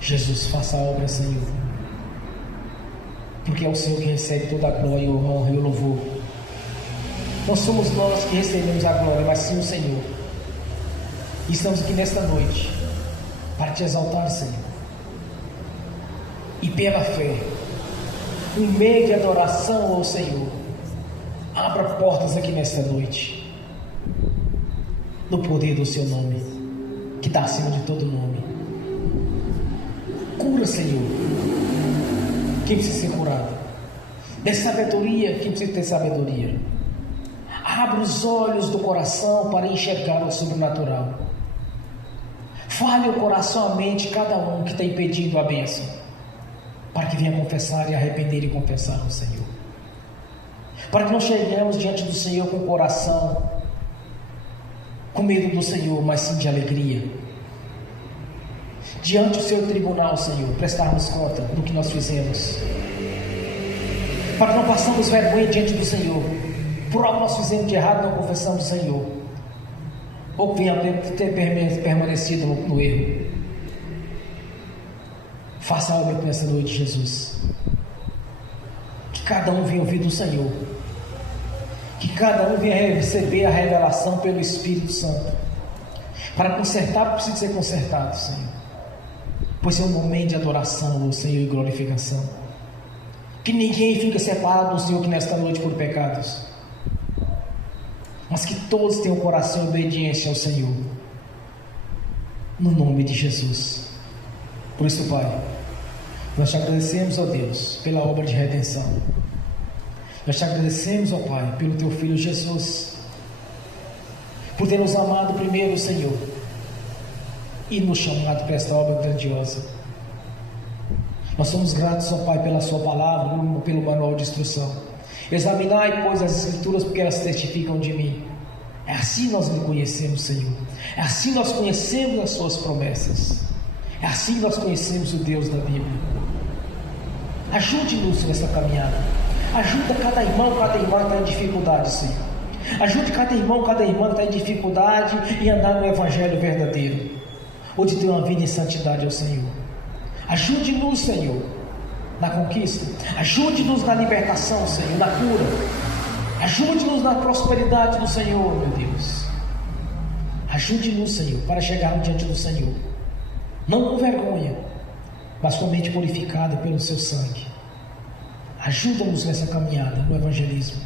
Jesus, faça a obra, Senhor, porque é o Senhor que recebe toda a glória, a honra e o louvor. Não somos nós que recebemos a glória, mas sim o Senhor. E estamos aqui nesta noite para te exaltar, Senhor, e pela fé, em meio de adoração ao Senhor, abra portas aqui nesta noite, no poder do seu nome, que está acima de todo nome. Cura, Senhor, quem precisa ser curado. Dê sabedoria, quem precisa ter sabedoria. Abra os olhos do coração para enxergar o sobrenatural. Fale o coração, a mente, cada um que está impedindo a bênção, para que venha confessar e arrepender e confessar ao Senhor. Para que não cheguemos diante do Senhor com o coração com medo do Senhor, mas sim de alegria. Diante do seu tribunal, Senhor, prestarmos conta do que nós fizemos. Para que não passamos vergonha diante do Senhor por algo nós fizemos de errado, não confessamos o Senhor, ou que venha ter permanecido no erro. Faça algo nessa noite, Jesus. Que cada um venha ouvir do Senhor, que cada um venha receber a revelação pelo Espírito Santo, para consertar o que precisa ser consertado, Senhor, pois é um momento de adoração ao Senhor e glorificação. Que ninguém fique separado do Senhor que nesta noite por pecados, mas que todos tenham coração e obediência ao Senhor, no nome de Jesus. Por isso, Pai, nós te agradecemos, ó Deus, pela obra de redenção. Nós te agradecemos, ó Pai, pelo teu Filho Jesus, por ter nos amado primeiro, Senhor, e nos chamado para esta obra grandiosa. Nós somos gratos, ó Pai, pela sua palavra, pelo manual de instrução. Examinai, pois, as Escrituras, porque elas testificam de mim. É assim nós lhe conhecemos, Senhor. É assim nós conhecemos as suas promessas. É assim nós conhecemos o Deus da Bíblia. Ajude-nos nessa caminhada. Ajuda cada irmão que está em dificuldade, Senhor. Ajude cada irmão, cada irmã que está em dificuldade em andar no Evangelho verdadeiro, ou de ter uma vida em santidade ao Senhor. Ajude-nos, Senhor, na conquista. Ajude-nos na libertação, Senhor, na cura. Ajude-nos na prosperidade do Senhor, meu Deus. Ajude-nos, Senhor, para chegarmos diante do Senhor, não com vergonha, mas com mente purificada pelo seu sangue. Ajuda-nos nessa caminhada no evangelismo.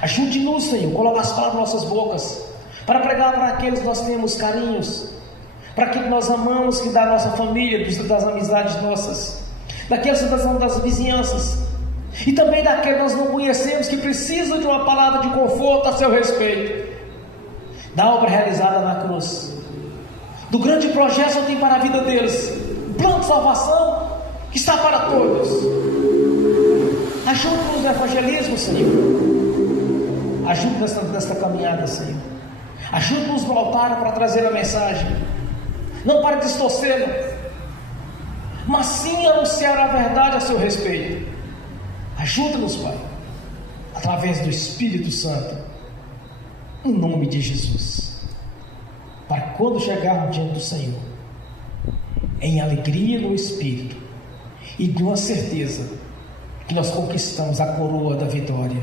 Ajude-nos, Senhor, coloca as palavras nas nossas bocas, para pregar para aqueles que nós temos carinhos, para aqueles que nós amamos, que da nossa família, das amizades nossas, daqueles das vizinhanças, e também daqueles que nós não conhecemos, que precisam de uma palavra de conforto a seu respeito, da obra realizada na cruz, do grande projeto que tem para a vida deles, o plano de salvação que está para todos. Ajude-nos no evangelismo, Senhor. Ajude-nos nesta caminhada, Senhor. Ajude-nos no altar para trazer a mensagem, não para distorcê-la, mas sim anunciar a verdade a seu respeito. Ajuda-nos, Pai, através do Espírito Santo, em nome de Jesus, para quando chegarmos diante do Senhor, em alegria no Espírito e com a certeza que nós conquistamos a coroa da vitória,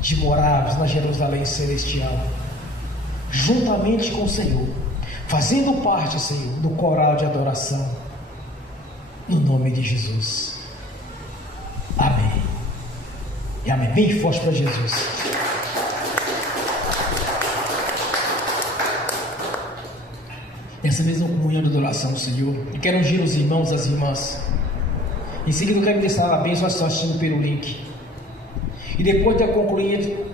de morarmos na Jerusalém Celestial, juntamente com o Senhor, fazendo parte, Senhor, do coral de adoração, no nome de Jesus. Amém. E amém. Bem forte para Jesus. Nessa mesma comunhão de adoração, Senhor, eu quero ungir os irmãos e as irmãs. Em seguida, eu quero deixar a bênção assistindo pelo link. E depois de concluir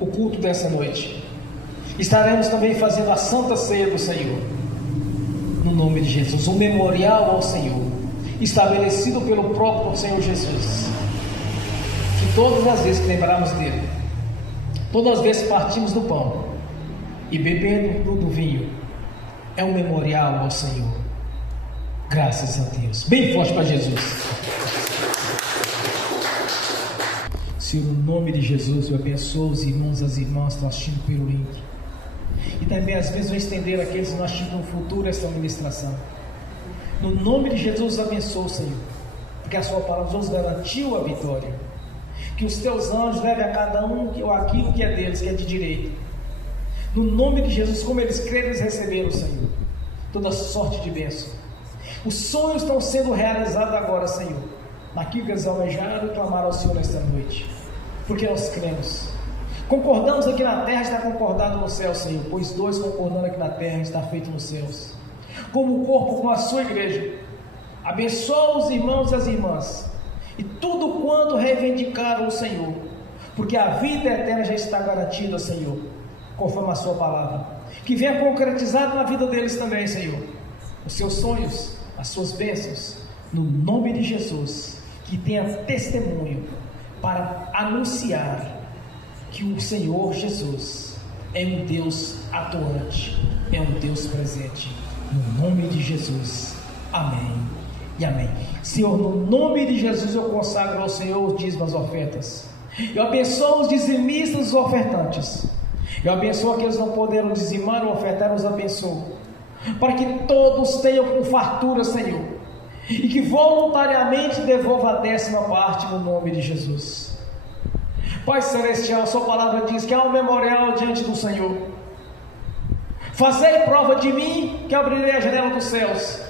o culto dessa noite, estaremos também fazendo a Santa Ceia do Senhor, no nome de Jesus, um memorial ao Senhor, estabelecido pelo próprio Senhor Jesus, que todas as vezes que lembrarmos dele, todas as vezes que partimos do pão e bebendo do vinho, é um memorial ao Senhor. Graças a Deus. Bem forte para Jesus. Senhor, no nome de Jesus, eu abençoo os irmãos e as irmãs que estão assistindo pelo link. E também às vezes vou estender aqueles que não assistem no futuro esta ministração. No nome de Jesus, abençoo, Senhor, porque a sua palavra nos garantiu a vitória. Que os teus anjos levem a cada um aquilo que é deles, que é de direito. No nome de Jesus, como eles creram, eles receberam, Senhor, toda sorte de bênção. Os sonhos estão sendo realizados agora, Senhor, naquilo que eles almejaram e clamaram ao Senhor nesta noite, porque nós cremos. Concordamos aqui na terra, está concordado no céu, Senhor, pois dois concordando aqui na terra, está feito nos céus. Como o corpo com a sua igreja, abençoa os irmãos e as irmãs, e tudo quanto reivindicaram o Senhor, porque a vida eterna já está garantida, Senhor, conforme a sua palavra, que venha concretizado na vida deles também, Senhor, os seus sonhos, as suas bênçãos, no nome de Jesus, que tenha testemunho para anunciar que o Senhor Jesus é um Deus atuante, é um Deus presente, no nome de Jesus, amém e amém. Senhor, no nome de Jesus eu consagro ao Senhor os dízimos, as ofertas, eu abençoo os dizimistas e os ofertantes, eu abençoo aqueles que não poderam dizimar ou ofertar, os abençoo, para que todos tenham com fartura, Senhor, e que voluntariamente devolva a 10ª parte, no nome de Jesus. Pai Celestial, sua palavra diz que há um memorial diante do Senhor. Fazei prova de mim, que abrirei a janela dos céus.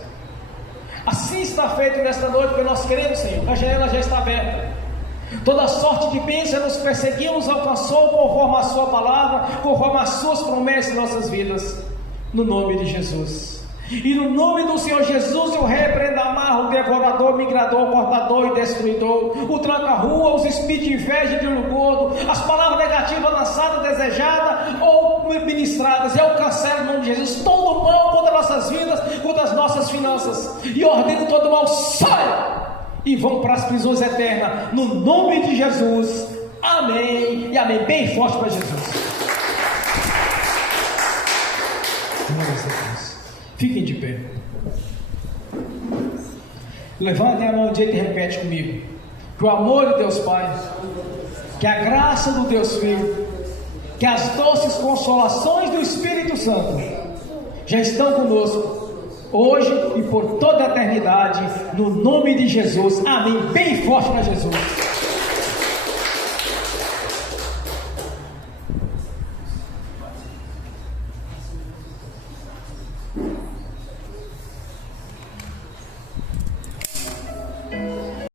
Assim está feito nesta noite, porque nós queremos, Senhor, a janela já está aberta. Toda sorte de bênção nos perseguiu, nos alcançou, conforme a sua palavra, conforme as suas promessas em nossas vidas, no nome de Jesus. E no nome do Senhor Jesus eu repreendo, amarro o devorador, migrador, cortador e destruidor, o tranca-rua, os espíritos de inveja, de olho gordo, as palavras negativas lançadas, desejadas ou ministradas. Eu cancelo no nome de Jesus todo mal contra nossas vidas, contra as nossas finanças, e ordeno todo mal, saia e vão para as prisões eternas, no nome de Jesus, amém e amém. Bem forte para Jesus. Fiquem de pé. Levantem a mão direita e repete comigo: que o amor de Deus Pai, que a graça do Deus Filho, que as doces consolações do Espírito Santo já estão conosco, hoje e por toda a eternidade, no nome de Jesus, amém. Bem forte para Jesus.